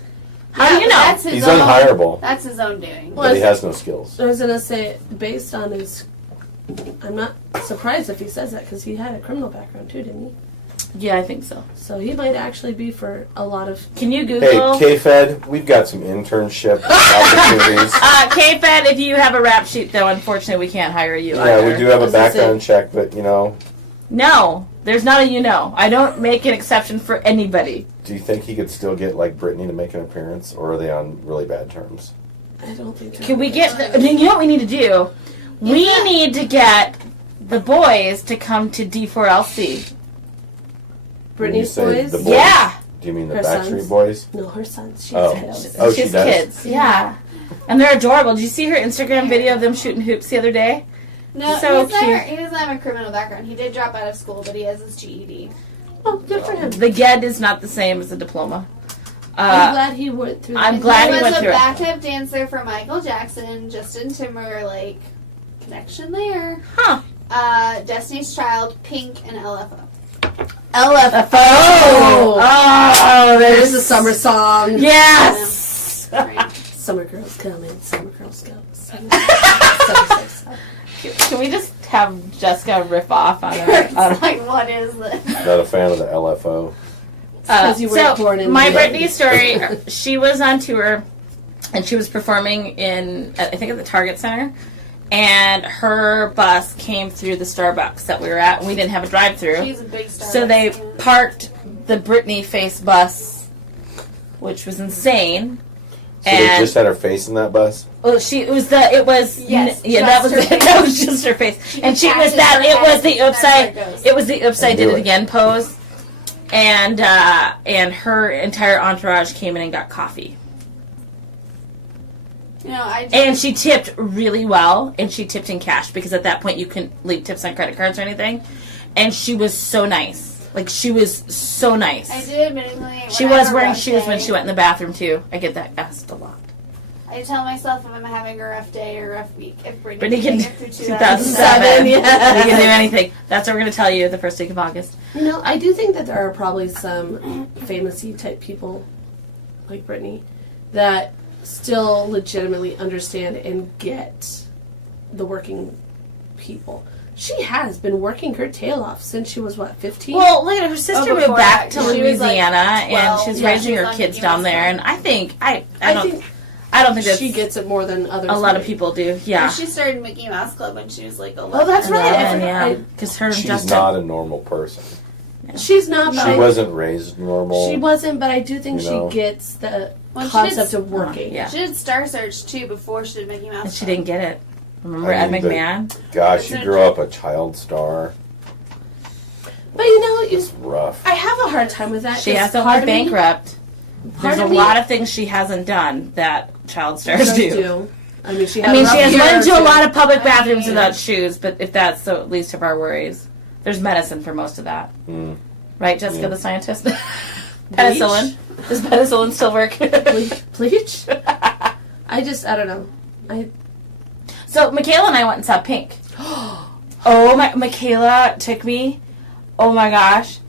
How do you but know? That's his He's own, unhireable, That's his own doing. but he has no skills. I was gonna say, based on his I'm not surprised if he says that because he had a criminal background too, didn't he? Yeah, I think so. So he might actually be for a lot of... Can you Hey, Google? K-Fed, we've got some internship opportunities. K-Fed, if you have a rap sheet, though, unfortunately, we can't hire you Yeah, either. we do have a What does it background check, but, you know, No, there's not a I don't make an exception for anybody. do you think he could still get, like, Brittany to make an appearance, or are they on really bad terms? I don't think... Can we get... you know what we need to do? We need to get the boys to come to D4LC. When you Britney's say boys? the boys, Yeah. do you mean the Her Backstreet sons. Boys? No, her sons. She's Oh. kids. Oh, she She's does? kids. Yeah. And they're adorable. Did you see her Instagram video of them shooting hoops the other day? No, So he doesn't cute. have- he doesn't have a criminal background. He did drop out of school, but he has his GED. Oh, good for him. The GED is not the same as a diploma. I'm glad he went through that. I'm glad he was went a through it. backup dancer for Michael Jackson, Justin Timberlake, connection there. Huh. Destiny's Child, Pink, and LFO. LFO. Oh. Oh, There's a summer song. Yes. Right. Summer girls coming, summer girls go. Summer. Can we just have Jessica riff off on It's her? like, what is this? Not a fan of the LFO. Because you weren't so born in my the Britney 80s. story, she was on tour, and she was performing I think at the Target Center, and her bus came through the Starbucks that we were at, and we didn't have a drive-through. She's a big star. So they parked the Britney face bus, which was insane. So they just had her face in that bus? Well, it was that was Yes, that was just her face. that was just her face, and she was catches that her it was head, the that's where it upside goes. it was the upside I did knew it it. again pose, and her entire entourage came in and got coffee, You know, and she tipped really well, and she tipped in cash because at that point you couldn't leave tips on credit cards or anything, and she was so nice. Like, she was so nice. I did admittedly. She when I was have a wearing rough shoes when day, she went in the bathroom too. I get that asked a lot. I tell myself if I'm having a rough day or a rough week, if Brittany Brittany can can do get through 2007. Yeah. We can do anything. That's what we're going to tell you the first week of August. You know, I do think that there are probably some famous-y type people, like Britney, that still legitimately understand and get the working people. She has been working her tail off since she was, 15? Well, look at her sister moved before back that, to she was, like, Louisiana, and 12. she's Yeah, raising she was her on kids Mickey down Mouse there. Club. And I think I think I don't think that's she gets it more than others. a lot might. of people do. Yeah. And she started Mickey Mouse Club when she was like 11. Oh, that's right. I Yeah, forgot. yeah. Because her and She's Justin. not a normal person. She's not, but She wasn't raised normal. she wasn't, but I do think You know. she gets the When she concept did- of working. Yeah. She did Star Search too before she did Mickey Mouse And she Club. didn't get it. Remember I Ed mean, but- McMahon? Gosh, It's she a- grew up a child star. But you know, It's rough. I have a hard time with that. She 'cause hasn't part went of me- bankrupt. part There's a of me lot of things she hasn't done that child stars does do. do. I mean, she I mean, she has rough went year into or a two. lot of public bathrooms mean- without shoes, but if that's the least of our worries, there's medicine for most of that. Mm. Right, Jessica, Yeah. the scientist? Penicillin. Does penicillin still work? Bleach? I don't know. So Michaela and I went and saw Pink. Oh my! Michaela took me. Oh my gosh!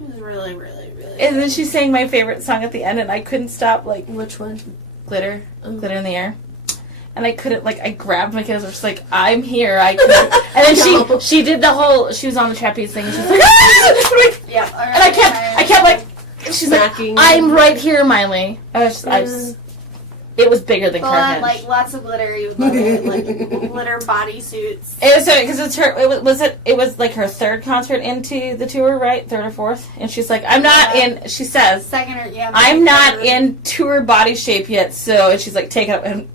It was really, really, really. And then she sang my favorite song at the end, and I couldn't stop. Like Which one? glitter, Oh. glitter in the air. And I couldn't, like, I grabbed Michaela, just like, I'm here, I couldn't. And then No. she did the whole, she was on the trapeze thing, and she's like, Yeah. and I kept like, she's like, Smacking. I'm right here, Miley. It was bigger than Full on, Carnage. like lots of glitter. You would love it. Like glitter bodysuits. It was because it's her. It was like her third concert into the tour, right? Third or fourth, and she's like, "I'm not in." She says, Second or yeah. "I'm not third. in tour body shape yet." So, and she's like, "Take it up." And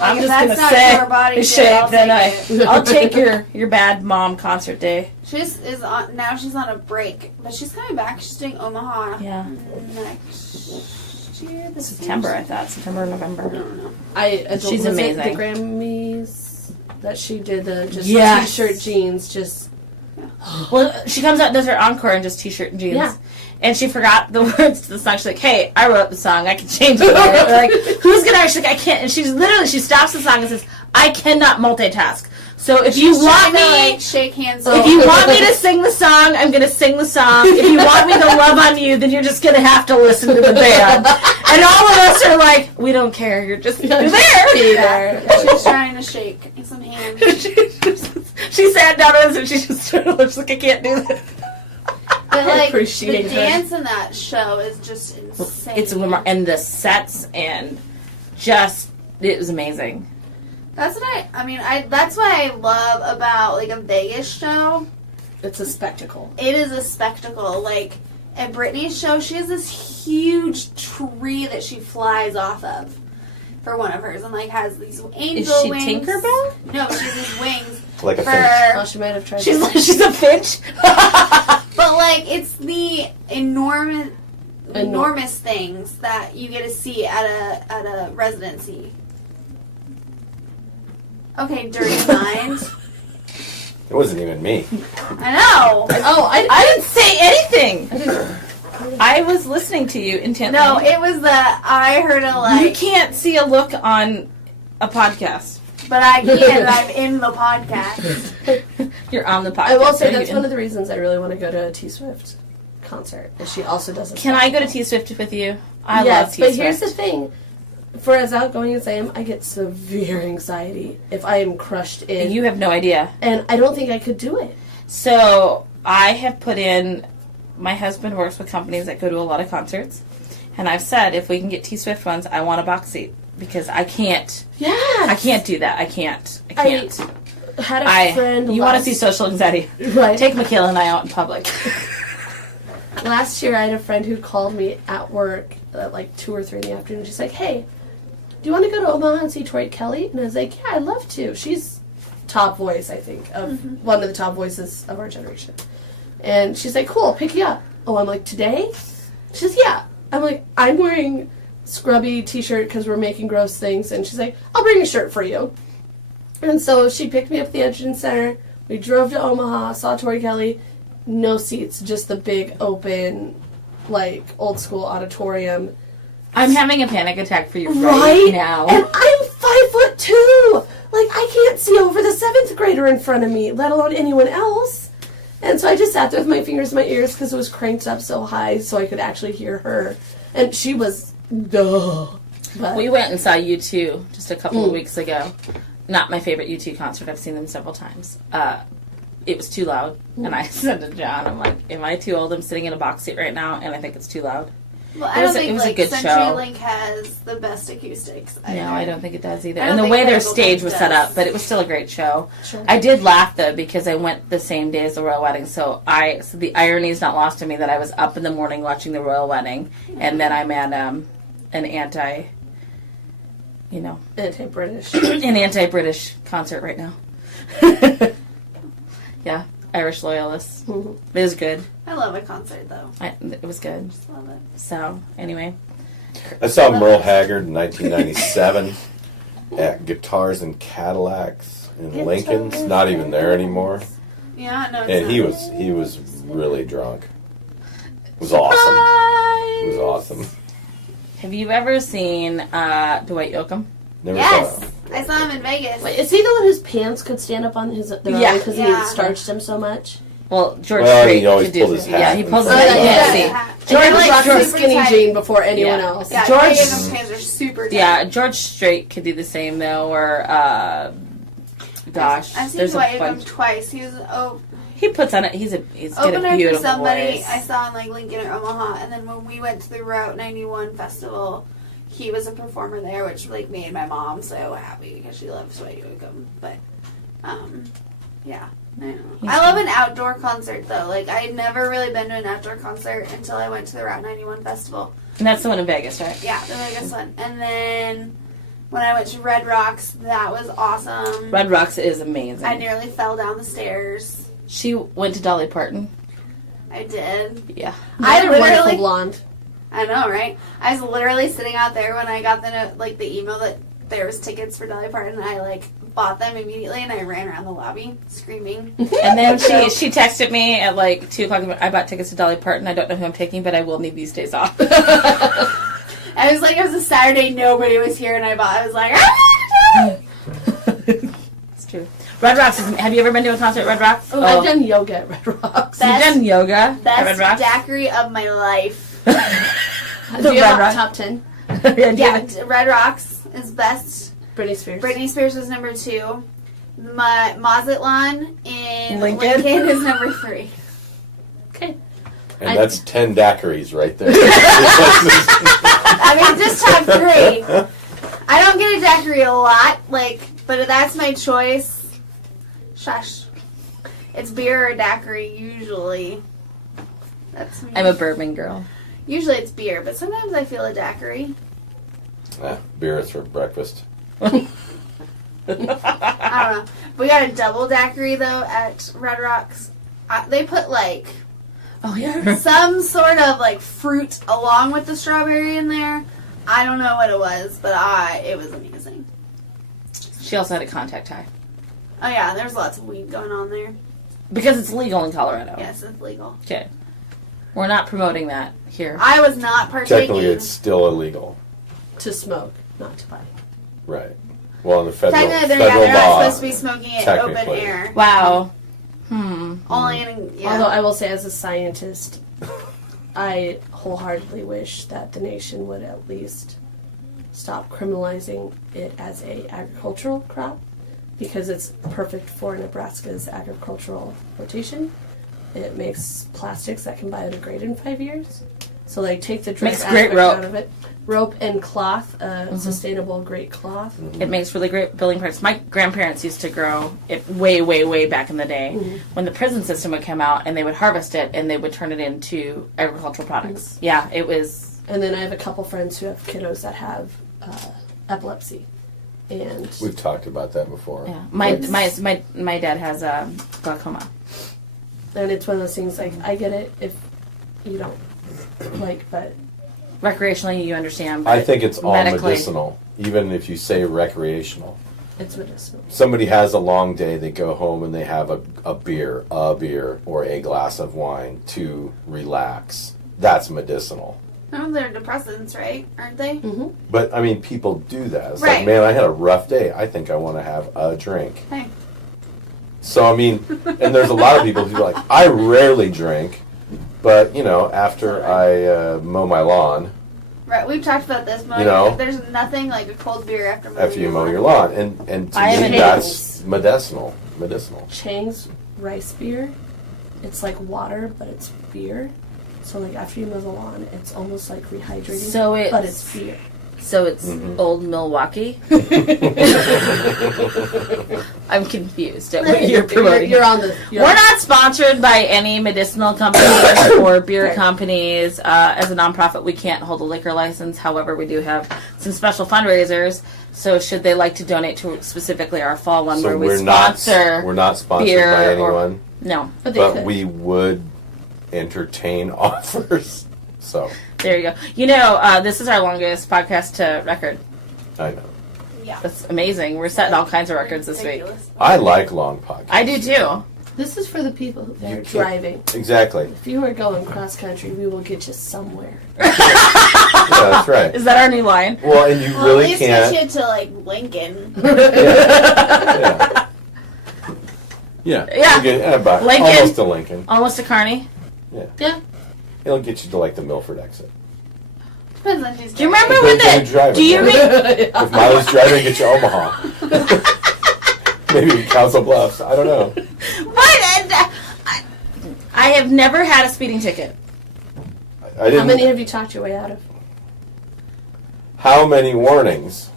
I'm Like, if just that's gonna not say tour body shape. I'll Then take it. I'll take your bad mom concert day. She just is on now. She's on a break, but she's coming back. She's doing Omaha Yeah, next year. This September. year? I thought September, or I November. don't know. She's was it amazing. the Grammys that she did the just Yes. t-shirt jeans just Well, she comes out and does her encore in just t-shirt and jeans. Yeah. And she forgot the words to the song. She's like, "Hey, I wrote the song. I can change it." We're like, "Who's gonna?" She's like, "I can't." And she stops the song and says, I cannot multitask. So if She's you want trying to, me, like, shake hands. if you want me to sing the song, I'm going to sing the song. If you want me to love on you, then you're just going to have to listen to the band. And all of us are like, we don't care. You're just there. She's trying to shake some hands. She sat down with us and she just sort of looks like, I can't do this. But like appreciate the her. dance in that show is just insane. It's and the sets and just it was amazing. That's what that's what I love about like a Vegas show. It's a spectacle. It is a spectacle. Like at Britney's show, she has this huge tree that she flies off of for one of hers, and like has these angel Is she wings. Tinkerbell? No, she has these wings Like a for. Oh, she might have tried. She's a finch. But like it's the enormous things that you get to see at a residency. Okay, Dirty Mind. It wasn't even me. I know. Oh, I didn't say anything. I was listening to you intently. No, it was I heard a You like, can't see a look on a podcast. but I can. I'm in the podcast. You're on the podcast. I will say Are you that's in? one of the reasons I really want to go to a T Swift concert. Is she also does. Can I go to T Swift with you? I love Yes, T but Swift. here's the thing. For as outgoing as I am, I get severe anxiety if I am crushed in. You have no idea. And I don't think I could do it. So I have put in. My husband works with companies that go to a lot of concerts, and I've said if we can get T Swift ones, I want a box seat because I can't. Yeah. I can't do that. I can't. I can't. Had a friend. You want to see social anxiety? Right. Take Michaela and I out in public. Last year, I had a friend who called me at work at like 2 or 3 in the afternoon. She's like, "Hey, do you want to go to Omaha and see Tori Kelly?" And I was like, "Yeah, I'd love to." She's top voice, I think, of one of the top voices of our generation. And she's like, "Cool, I'll pick you up." Oh, I'm like, "Today?" She says, "Yeah." I'm like, "I'm wearing scrubby t-shirt because we're making gross things." And she's like, "I'll bring a shirt for you." And so she picked me up at the Edgerton Center. We drove to Omaha, saw Tori Kelly. No seats, just the big open, like, old school auditorium. I'm having a panic attack for you Right now. And I'm 5'2". Like, I can't see over the 7th grader in front of me, let alone anyone else. And so I just sat there with my fingers in my ears because it was cranked up so high so I could actually hear her. And she was, duh. But We went and saw U2 just a couple of weeks ago. Not my favorite U2 concert. I've seen them several times. It was too loud. And I said to John, I'm like, am I too old? I'm sitting in a box seat right now, and I think it's too loud. Well, It I was don't a- it think was a like good show. CenturyLink has the best acoustics. No, I don't think it does either. I don't And the think way their Medical stage Bank was set does. up, but it was still a great show. Sure. I did laugh though because I went the same day as the royal wedding, so the irony is not lost to me that I was up in the morning watching the royal wedding, and then I'm at an anti-British. an anti-British concert right now. Yeah, Irish loyalists. Mhm. It was good. I love a concert though. It was good. Just love it. So anyway, I saw Merle Haggard in 1997 at Guitars and Cadillacs in Lincoln's. Not even there anymore. Yeah, no. It's And not. he was really drunk. It was awesome. It was awesome. have you ever seen Dwight Yoakam? Never Yes, saw it. I saw him in Vegas. Wait, is he the one whose pants could stand up on their Yeah. own because he Yeah. starched him so much? Well, George Well, Strait he always could do pulled his hat Yeah, he and pulls his stuff. hat. Oh, You yeah. can't see. George They're, like, rocked a super skinny tight. jean before anyone Yeah. else. Yeah, George- Yoakam's pants are super tight. Yeah, George Strait could do the same though, or gosh, I've seen there's a Dwight Yoakam bunch. twice. He was He puts on it. He's got opener a for beautiful somebody voice. I saw in like Lincoln or Omaha, and then when we went to the Route 91 festival, he was a performer there, which like made my mom so happy because she loves Dwight Yoakam. But yeah, I don't know. He's I love an outdoor concert though. Like I had never really been to an outdoor concert until I went to the Route 91 festival. And that's the one in Vegas, right? Yeah, the Vegas one, and then when I went to Red Rocks, that was awesome. Red Rocks is amazing. I nearly fell down the stairs. She went to Dolly Parton. I did. Yeah. I Another wonderful literally, blonde. I know, right? I was literally sitting out there when I got the email that there was tickets for Dolly Parton, and I like bought them immediately, and I ran around the lobby screaming. And then she texted me at like 2:00. I bought tickets to Dolly Parton. I don't know who I'm taking, but I will need these days off. I was like, it was a Saturday, nobody was here, and I was like, ah! It's true. Red Rocks. Have you ever been to a concert at Red Rocks? Oh, I've done yoga at Red Rocks. You've done yoga at Best Red Rocks? daiquiri of my life. Do you Red have Rocks. top 10? Yeah, Red Rocks is best. Britney Spears. Britney Spears was number 2. My Mazatlan in Lincoln. Lincoln is number 3. Okay. And that's 10 daiquiris right there. I mean, just top 3. I don't get a daiquiri a lot, but if that's my choice, shush. It's beer or daiquiri, usually. That's me. I'm a bourbon girl. Usually it's beer, but sometimes I feel a daiquiri. Beer is for breakfast. I don't know. We got a double daiquiri, though, at Red Rocks. They put, Oh, yeah. some sort of, fruit along with the strawberry in there. I don't know what it was, but it was amazing. She also had a contact high. Oh, yeah, there's lots of weed going on there. Because it's legal in Colorado. Yes, it's legal. Okay. We're not promoting that here. I was not partaking. Technically, it's still illegal. To smoke, not to buy. Right. Well, in the federal Technically, they're law, not supposed to be smoking it in open technically. air. Wow. Only in, yeah. Although I will say, as a scientist, I wholeheartedly wish that the nation would at least stop criminalizing it as a agricultural crop, because it's perfect for Nebraska's agricultural rotation. It makes plastics that can biodegrade in 5 years. So, take the direct Makes great aspect rope. out of it. Rope and cloth, sustainable great cloth. It makes really great building products. My grandparents used to grow it way, way, way back in the day when the prison system would come out, and they would harvest it and they would turn it into agricultural products. Yeah, it was. And then I have a couple friends who have kiddos that have epilepsy. And We've talked about that before. Yeah, my dad has glaucoma. And it's one of those things, I get it if you don't but Recreationally, you understand. But I think it's all medically, medicinal, even if you say recreational. it's medicinal. Somebody has a long day, they go home and they have a beer, or a glass of wine to relax. That's medicinal. No, they're depressants, right? Aren't they? Mm-hmm. But, I mean, people do that. It's Right. like, man, I had a rough day. I think I want to have a drink. Hey. So, I mean, and there's a lot of people who are like, I rarely drink, but, after I mow my lawn, Right, we've talked about this. There's nothing like a cold beer after mowing after you mow your lawn. And to I have me, an that's medicinal. Chang's rice beer, it's like water, but it's beer. So after you mow the lawn, it's almost like rehydrating, but it's beer. So it's old Milwaukee. I'm confused at what you're promoting. You're on the. We're not sponsored by any medicinal companies or beer companies. As a nonprofit, we can't hold a liquor license. However, we do have some special fundraisers. So, should they like to donate to specifically our fall one, So where we we're sponsor not sponsored beer by or- anyone, no, But they but could. we would entertain offers. So, there you go. This is our longest podcast to record. I know. Yeah. That's amazing. We're setting all kinds of records this week. Ridiculous. I like long podcasts. I do too. This is for the people that You are can't- driving. Exactly. If you are going cross country, we will get you somewhere. Yeah, that's right. Is that our new line? Well, and you Well, really at least can't. get you to Lincoln. Yeah. Yeah. Yeah. About Lincoln. almost to Lincoln. Almost a Kearney. Yeah. It'll get you to the Milford exit. Depends on who's Do you remember when Depends on who's driving, Do you right? re- If Miley's driving, get you Omaha. Maybe Council Bluffs. I don't know. What? I have never had a speeding ticket. I didn't. How many have you talked your way out of? How many warnings?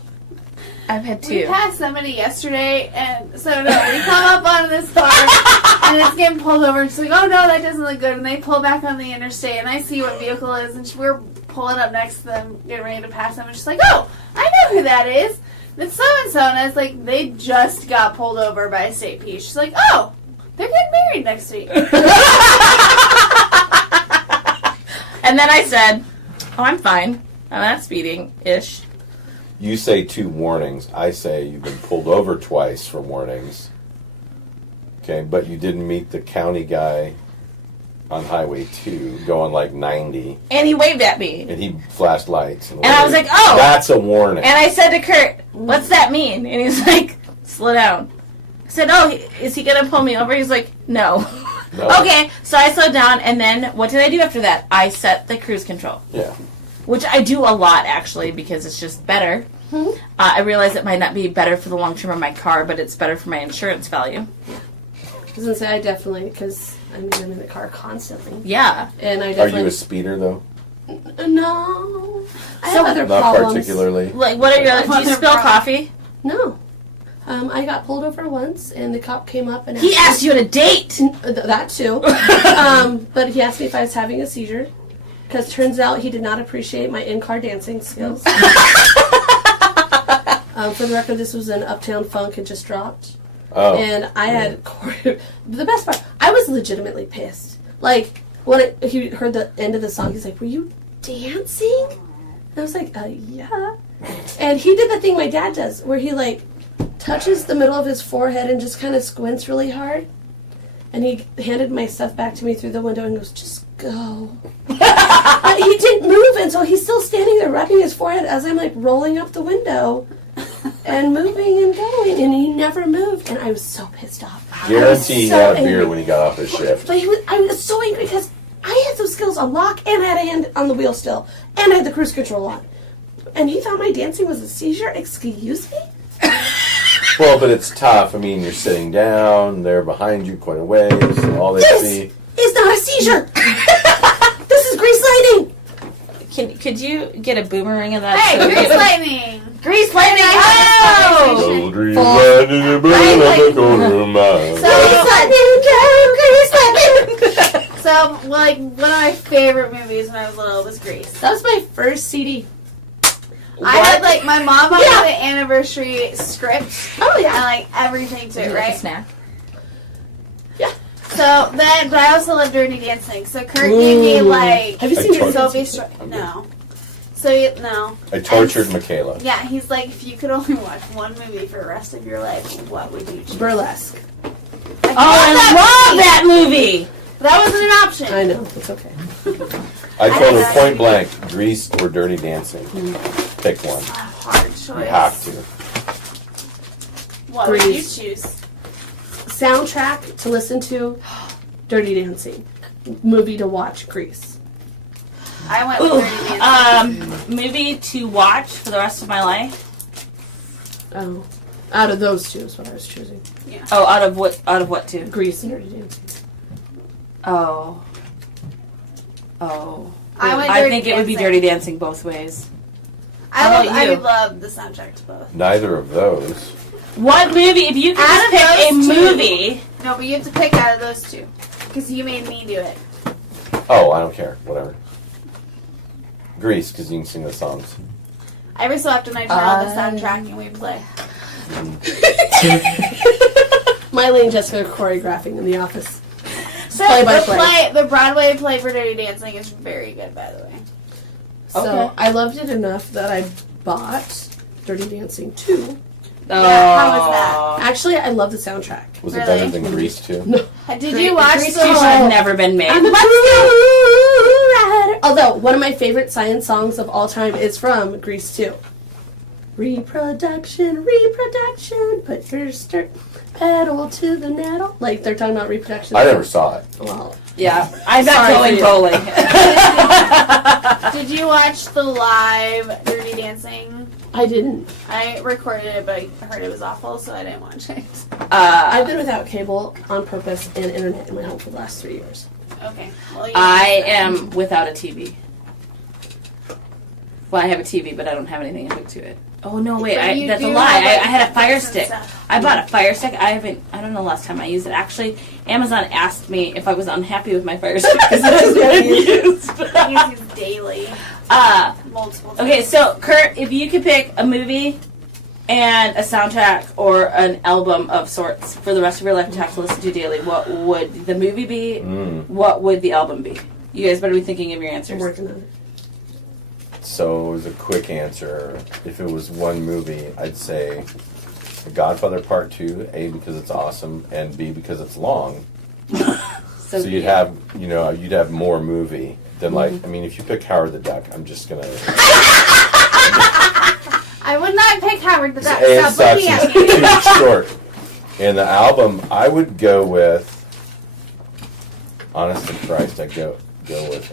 I've had We two. passed somebody yesterday, and so we come up on this car, and it's getting pulled over. And she's like, "Oh no, that doesn't look good." And they pull back on the interstate, and I see what vehicle it is, and we're pulling up next to them, getting ready to pass them, and she's like, "Oh, I know who that is. It's so and so." And I was like, "They just got pulled over by a state police." She's like, "Oh, they're getting married next week." And then I said, "Oh, I'm fine. I'm not speeding-ish." You say 2 warnings. I say you've been pulled over twice for warnings. Okay, but you didn't meet the county guy on Highway 2 going 90, And he waved at me. and he flashed lights. And I was like, oh. That's a warning. And I said to Kurt, "What's that mean?" And he's like, slow down. I said, oh, is he going to pull me over? He's like, no. No. Okay, so I slowed down, and then what did I do after that? I set the cruise control. Yeah. Which I do a lot, actually, because it's just better. Mm-hmm. I realize it might not be better for the long term of my car, but it's better for my insurance value. I was gonna say I definitely, because I'm in the car constantly, Yeah. and I Are definitely. you a speeder though? No, I So- have other Not problems. particularly. Like, what are your... Do you spill coffee? No, I got pulled over once, and the cop came up and He asked you on a date! that too. But he asked me if I was having a seizure, because turns out he did not appreciate my in-car dancing skills. For the record, this was an Uptown Funk and just dropped. Oh. And I had the best part. I was legitimately pissed. Like when he heard the end of the song, he's like, "Were you dancing?" And I was like, "Yeah." And he did the thing my dad does, where he like touches the middle of his forehead and just kind of squints really hard. And he handed my stuff back to me through the window and goes, "Just go." He didn't move, and so he's still standing there rubbing his forehead as I'm like rolling up the window and moving and going, and he never moved, and I was so pissed off. Guarantee he so had a beer angry. when he got off his shift. But I was so angry because I had those skills on lock, and I had a hand on the wheel still, and I had the cruise control on. And he thought my dancing was a seizure? Excuse me? Well, but it's tough. I mean, you're sitting down, they're behind you quite a ways, and all they see. This is not a seizure! This is grease lighting! Could you get a boomerang of that? Hey, so we Grease could- Lightning! Grease lightning! Oh! Oh! Children running about on the corner of my So, so, like, one of my favorite movies when I was little was Grease. That was my first CD. I had, like, my mom bought me the anniversary script Oh, and, yeah. like, everything to Would you it, like a right? snack? So, then, but I also love Dirty Dancing. So, Kurt gave me, like, Have you I seen tried- Sophie No. So, no. I tortured Michaela. Yeah, he's like, if you could only watch one movie for the rest of your life, what would you choose? Burlesque. I love that movie! That wasn't an option. I know, it's okay. I told her I- point blank, Grease or Dirty Dancing. Pick one. Hard choice. You have to. What would you Grease. choose? Soundtrack to listen to, Dirty Dancing. Movie to watch, Grease. I went with Dirty Dancing. Movie to watch for the rest of my life? Oh. Out of those two is what I was choosing. Oh, out of what two? Grease and Dirty Dancing. Oh. Oh. I went I Dirty think it would be Dancing. Dirty Dancing both ways. I How about you? would love the soundtrack to both. Neither of those. What movie? If you could Out just of pick a those two. movie. No, but you have to pick out of those two. Because you made me do it. Oh, I don't care. Whatever. Grease, because you can sing the songs. Every so often I turn on the soundtrack and we play. Miley and Jessica are choreographing in the office. So Play by play. the Broadway play for Dirty Dancing is very good, by the way. So Okay. I loved it enough that I bought Dirty Dancing 2. Oh. Yeah, how was that? Actually, I love the soundtrack. Was it Really? better than Grease too? Did you watch Grease the two should have never been made. I'm a rider. Although, one of my favorite science songs of all time is from Grease 2. Reproduction, put your pedal to the nettle. Like, they're talking about reproduction. I never saw it. Well, Yeah, I'm not Sorry going for you. bowling. Did you watch the live Dirty Dancing? I didn't. I recorded it, but I heard it was awful, so I didn't watch it. I've been without cable on purpose and internet in my home for the last 3 years. Okay. Well, you I am without a TV. Well, I have a TV, but I don't have anything hooked to it. Oh no, wait, But you that's a do lie. have, like, I had a Fire Netflix and Stick. stuff. I bought a Fire Stick. I don't know the last time I used it. Actually, Amazon asked me if I was unhappy with my Fire Stick because it hasn't been used. I use these daily, multiple times. Okay, so Kurt, if you could pick a movie and a soundtrack or an album of sorts for the rest of your life to have to listen to daily, what would the movie be? What would the album be? You guys better be thinking of your I'm answers. working on it. So, as a quick answer, if it was one movie, I'd say The Godfather Part 2, A, because it's awesome, and B, because it's long. So you'd have, you'd have more movie than, like, I mean, if you pick Howard the Duck, I'm just gonna... I I would not pick Howard the Duck. It Stop looking at sucks. me. It's too short. And the album, I would go with. Honest to Christ, I'd go with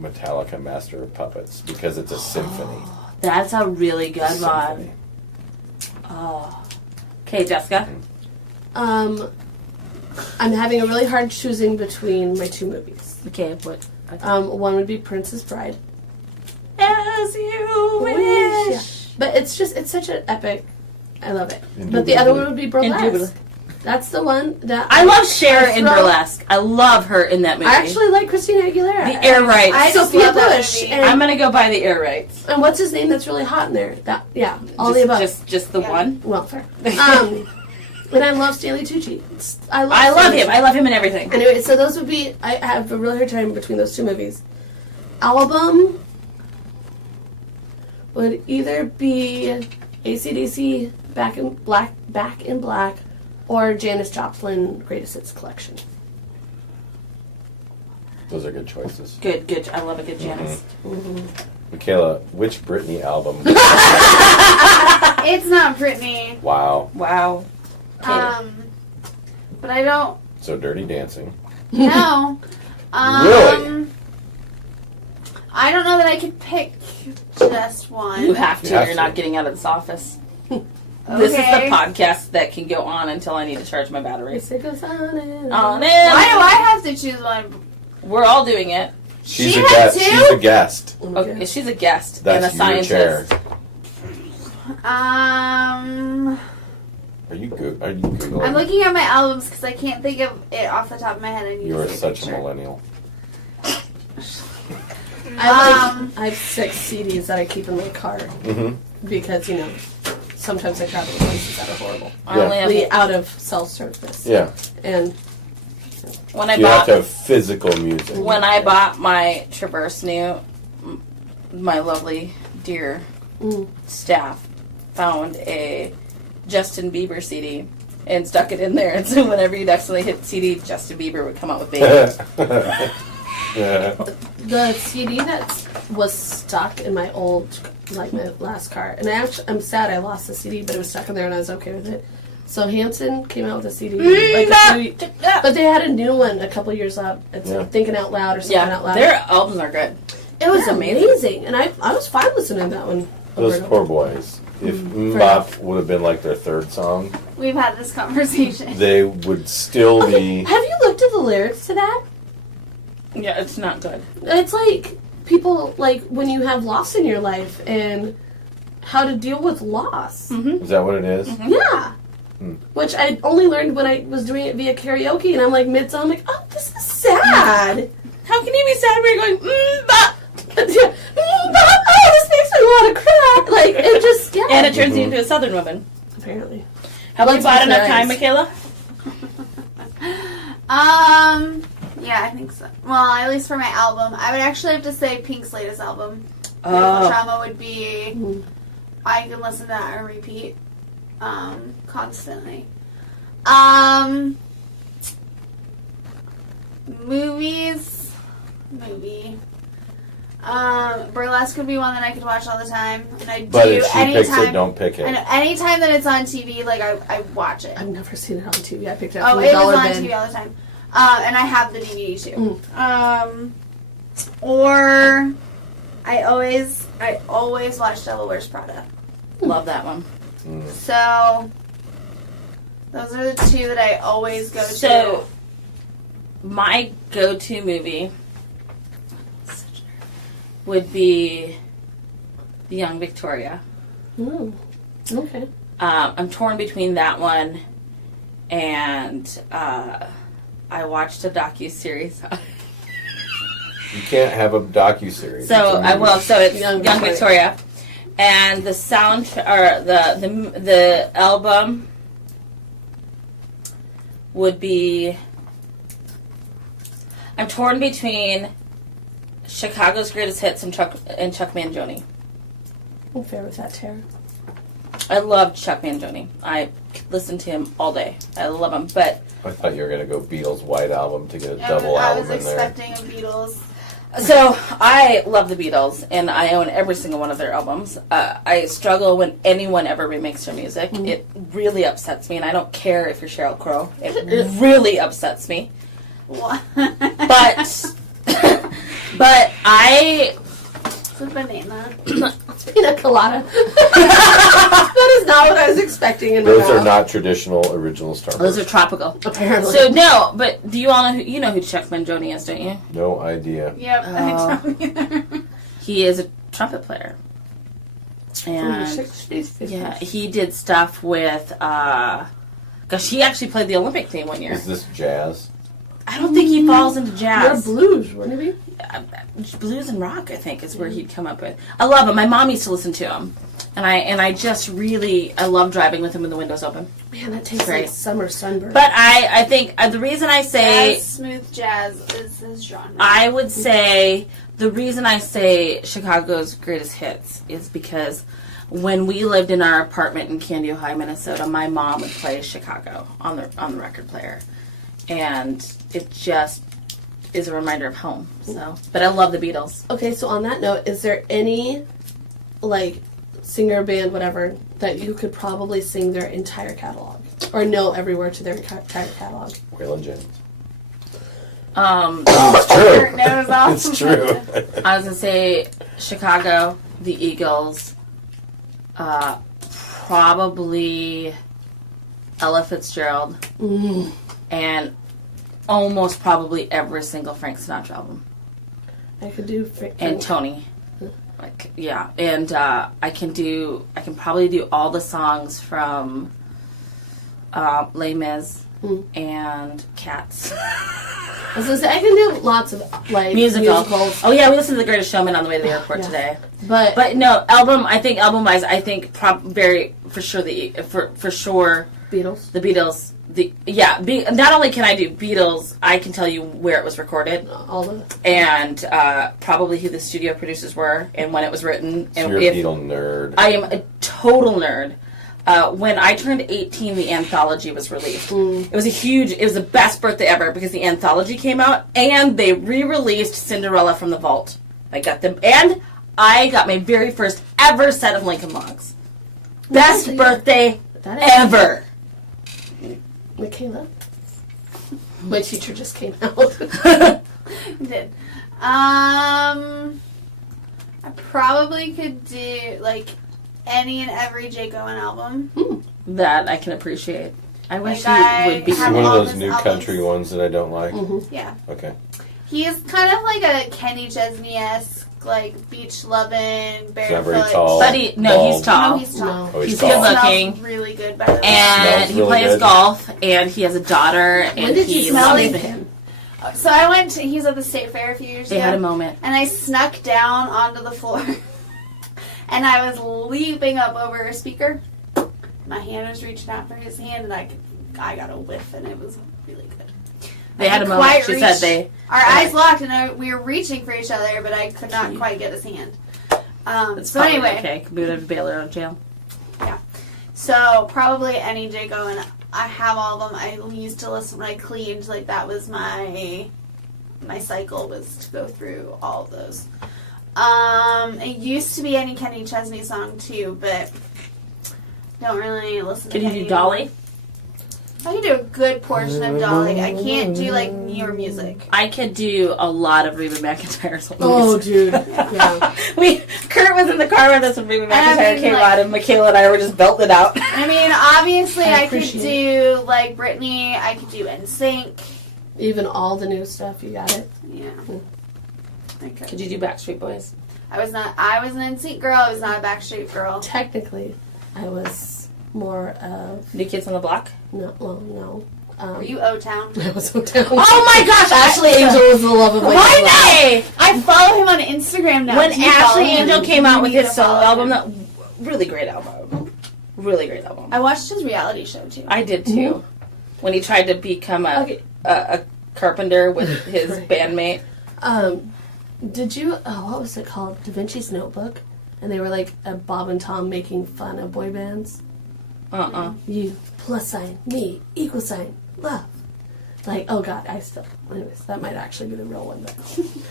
Metallica, Master of Puppets, because it's a symphony. That's a really good Symphony. one. Oh. Okay, Jessica. I'm having a really hard choosing between my two movies. Okay, what? One would be Princess Bride. As you wish. Yeah. But it's such an epic. I love it. But the other one would be Burlesque. Indubitably. That's the one that I love Cher in Burlesque. I love her in that movie. I actually like Christina Aguilera. The air rights. I just Sophia love that Bush. movie. And, I'm gonna go buy the air rights. and what's his name that's really hot in there? All the above. Just the one. Well, fair. And I love Stanley Tucci. I love him. I love him in everything. Anyway, so those would be. I have a really hard time between those two movies. Album would either be AC/DC Back in Black, or Janis Joplin Greatest Hits Collection. Those are good choices. Good. I love a good Janis. Michaela, which Britney album? It's not Britney. Wow. Wow. But I don't So Dirty Dancing. know. Really? I don't know that I could pick just one. You have to. You have You're to. not getting out of this office. This is the Okay. podcast that can go on until I need to charge my battery. It goes on and On Why in. do I have to choose one? We're all doing it. She's She a had guest. two? She's a guest. Okay, she's a guest That's and a your scientist. chair. I'm Are you Googling? looking at my albums because I can't think of it off the top of my head. I need You to are see a such a picture. millennial. I have 6 CDs that I keep in my car Mm-hmm. because sometimes I travel to places that are horrible, I only have, really out of self-service. Yeah. And when I You have bought to have physical music. when I bought my Traverse New, my lovely dear staff found a Justin Bieber CD and stuck it in there, and so whenever you'd accidentally hit CD, Justin Bieber would come out with Baby. Yeah. the CD that was stuck in my my last car, and I'm sad I lost the CD, but it was stuck in there and I was okay with it. So Hanson came out with a CD, but they had a new one a couple years up. It's Yeah. like Thinking Out Loud or Something Out Yeah, Loud. their albums are good. It was They're amazing, and I was fine listening to that one. over Those and poor over. boys. If Mbop would have been like their third song, We've had this conversation. they would still Okay, be. have you looked at the lyrics to that? Yeah, it's not good. It's like people when you have loss in your life and how to deal with loss. Is that what it is? Yeah. Hmm. Which I only learned when I was doing it via karaoke, and I'm like mid-song, I'm like, oh, this is sad. How can you be sad when you're going, Oh, this makes me want to cry. Like it just and it turns you into a Southern woman. apparently. Have you Let's bought be enough serious. time, Michaela? Yeah, I think so. Well, at least for my album, I would actually have to say Pink's latest album. Oh. Beautiful Trauma would be. I can listen to that on repeat, constantly. Movie. Burlesque would be one that I could watch all the time, and I But do if she picks anytime. it, don't pick And it. anytime that it's on TV, I watch it. I've never seen it on TV. I picked it up Oh, from it the was dollar on bin. TV all the time. And I have the DVD too. Or I always watch Devil Wears Prada. Love that one. So those are the two that I always go to. So, my go-to movie would be The Young Victoria. Oh, okay. I'm torn between that one and I watched a docu-series. You can't have a docu-series. So It's a movie. so it's Young Young Victoria, and the the album would be. I'm torn between Chicago's Greatest Hits and Chuck Mangione. I'm fair with that, Tara. I love Chuck Mangione. I listen to him all day. I love him, but I thought you were going to go Beatles' White Album to get a I double was album in there. expecting a Beatles. So I love the Beatles, and I own every single one of their albums. I struggle when anyone ever remakes their music. Mm-hmm. It really upsets me, and I don't care if you're Sheryl Crow. It really upsets me. What? But I... It's a banana. Pina colada. That is not what I was expecting in my Those are mouth. not traditional original Starburst. Those are tropical. Apparently. So no, but do you all know who Chuck Mangione is, don't you? No idea. Yep, I don't either. He is a trumpet player. And yeah, he did stuff with gosh, he actually played the Olympic theme one year. Is this jazz? I don't think he falls into More jazz. blues, wouldn't it be? Blues and rock, I think, is where he'd come up with. I love him. My mom used to listen to him. And I just really, I love driving with him when the windows open. Man, that tastes Great. like summer sunburn. But I think the reason I say... Smooth jazz is his genre. I would say the reason I say Chicago's greatest hits is because when we lived in our apartment in Candy, Ohio, Minnesota, my mom would play Chicago on the record player, and it just is a reminder of home. So, but I love the Beatles. Okay, so on that note, is there any, like, singer, band, whatever, that you could probably sing their entire catalog? Or know every word to their entire catalog? Waylon Jennings. It's true. That was awesome. It's true. I was gonna say Chicago, the Eagles, probably Ella Fitzgerald, and almost probably every single Frank Sinatra album. I could do... And Tony. Like, yeah. And I can probably do all the songs from Les Mis and Cats. I was gonna say, I can do lots of, like, musicals. Oh, yeah, we listened to The Greatest Showman on the way to the airport today. But no, album-wise, I think for sure Beatles. the Beatles. Not only can I do Beatles, I can tell you where it was recorded. All the... And probably who the studio producers were and when it was written. So And you're a Beatle nerd. I am a total nerd. When I turned 18, the anthology was released. It was the best birthday ever because the anthology came out and they re-released Cinderella from the Vault. I got them, and I got my very first ever set of Lincoln Logs. Best birthday ever. Michaela? My teacher just came out. Did. I probably could do, like, any and every Jake Owen album. That I can appreciate. I wish Like, he would be I have One of all those his new albums. country ones that I don't like. Yeah. Okay. He is kind of like a Kenny Chesney-esque, like, beach loving, He's not very barefoot. tall. But he's Bald. tall. No, he's tall. Oh, He's tall. good Smells looking. really good, by the way. And Smells he really plays good. golf, and he has a daughter, and When did you he smell loves him? So I went to, he was at the State Fair a few years They ago. had a moment. And I snuck down onto the floor. And I was leaping up over a speaker. My hand was reaching out for his hand, and I got a whiff, and it was really good. They had a couldn't moment. quite She reach- said they... Our eyes locked, and we were reaching for each other, but I could not quite get his hand. It's So probably anyway, okay. Could be able to bail her out of jail. yeah. So probably any Jake Owen. I have all of them. I used to listen when I cleaned. Like, that was my cycle, was to go through all of those. It used to be any Kenny Chesney song too, but don't really listen to Can you Kenny do Dolly? anymore. I can do a good portion of Dolly. I can't do, like, newer music. I could do a lot of Reba McEntire songs. Oh, dude. Yeah. Kurt was in the car with us when Reba I McEntire mean, came like- on, and Michaela and I were just belting it out. I mean, obviously, I I could appreciate do, like, Britney. I could do NSYNC. Even all the new stuff, you got it. Yeah. I could. Could you do Backstreet Boys? I was an NSYNC girl. I was not a Backstreet girl. Technically, I was more of... New Kids on the Block? No. Were you O-Town? I was so down. Oh my gosh, Ashley Ashley Angel was the love of my life. Why I follow him on Instagram now. When Do you follow Ashley him? Angel came out with You need his to solo follow album, him. really great album. Really great album. I watched his reality show too. I did too. When he tried to become a carpenter with his Right. bandmate. Did you... Oh, what was it called? Da Vinci's Notebook? And they were like a Bob and Tom making fun of boy bands. Uh-uh. You, plus sign, me, equal sign, love. Like, oh God, anyways, that might actually be the real one. But.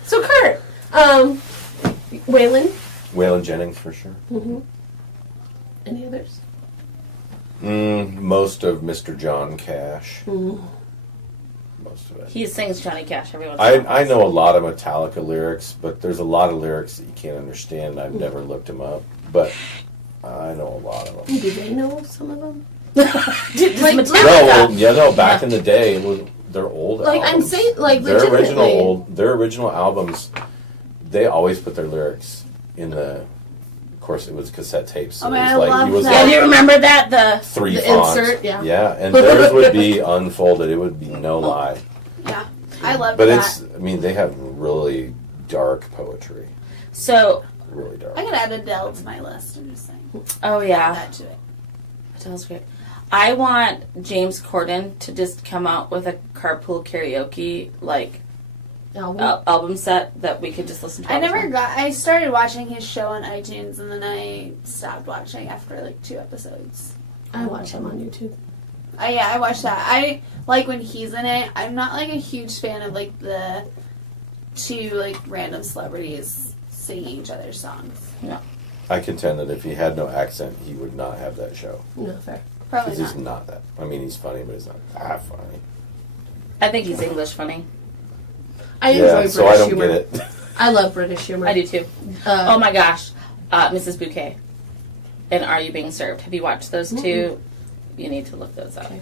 So Kurt, Waylon. Waylon Jennings for sure. Mm-hmm. Any others? Most of Mr. John Cash. Mm. Most of it. He sings Johnny Cash every once in a while. I know a lot of Metallica lyrics, but there's a lot of lyrics that you can't understand. I've never looked them up, but I know a lot of them. Do they know some of them? Back in the day, they're old Like albums. I'm saying, like their legitimately. their original albums, they always put their lyrics in the. Of course, it was cassette tapes. So Oh, it man, was I love he was that. Yeah, like do you remember that? The 3 the fonts. insert, yeah. Yeah, and theirs would be unfolded. It would be no lie. Yeah, I love But that. they have really dark poetry. So, Really dark. I could add Adele to my list. I'm just saying. oh Add yeah, that to it. Adele's great. I want James Corden to just come out with a carpool karaoke album set that we could just listen to. I all the never time. I started watching his show on iTunes and then I stopped watching after like 2 episodes. I watch him on YouTube. I watched that. I like when he's in it. I'm not like a huge fan of like the 2 like random celebrities singing each other's songs. I contend that if he had no accent, he would not have that show. No, fair. Probably Because he's not. not that. I mean, he's funny, but he's not that funny. I think he's English funny. I enjoy British so I don't humor. get it. I love British humor. I do too. Oh my gosh, Mrs. Bouquet and Are You Being Served? Have you watched those two? You need to look those up. Okay.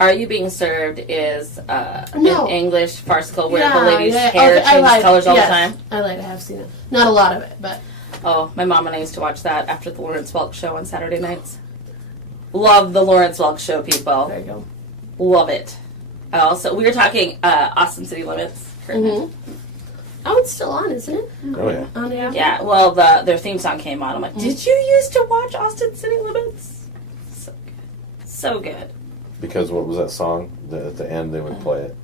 Are You Being Served is No. an English farcical where Yeah, the lady's yeah. hair Okay, I changes lied. colors all Yes, the time. I lied. I have seen it. Not a lot of it, but Oh, my mom and I used to watch that after the Lawrence Welk show on Saturday nights. Love the Lawrence Welk show, people. there you go. Love it. We were talking Austin City Limits. Mm-hmm. Oh, it's still on, isn't it? Oh, yeah. On air. Yeah, well, their theme song came on. I'm like, did you used to watch Austin City Limits? So good. So good. Because what was that song? At the end, they would play it.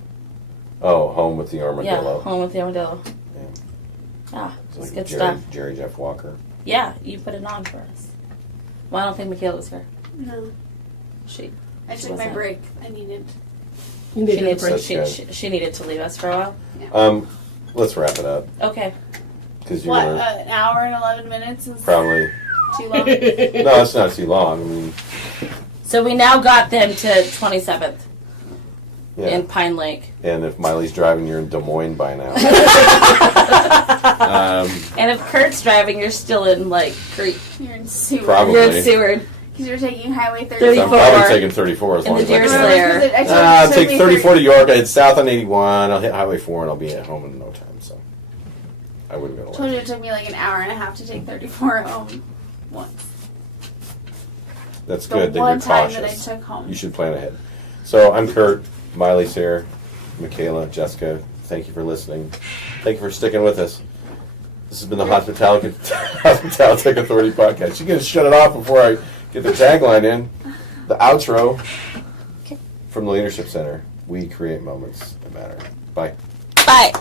Oh, Home with the Yeah, Armadillo. Home with the Armadillo. Yeah. Ah, It's it's like good stuff. Jerry Jeff Walker. Yeah, you put it on for us. Well, I don't think Michaela was here. No. She I She took my wasn't. break. I needed. You she need needed to break. she needed to leave us for a while. Let's wrap it up. Okay. Because you're What, gonna an hour and 11 minutes is probably... too long? No, it's not too long. I mean, So we now got them to 27th yeah. in Pine Lake. And if Miley's driving, you're in Des Moines by now. And if Kurt's driving, you're still in Creek. You're in Seward. Probably. You're in Seward. Because you're taking Highway 30. 34. I'm probably taking 34 as In long the as I Deer can. Slayer. I'll take 34 to York. I hit south on 81. I'll hit Highway 4, and I'll be at home in no time. So I wouldn't go to Told you work. it took me like an hour and a half to take 34 home once. That's The good that one you're time that I cautious. took home. You should plan ahead. So I'm Kurt. Miley's here. Michaela, Jessica, thank you for listening. Thank you for sticking with us. This has been the Hospitalityc Authority podcast. You can shut it off before I get the tagline in. The outro from the Leadership Center. We create moments that matter. Bye. Bye.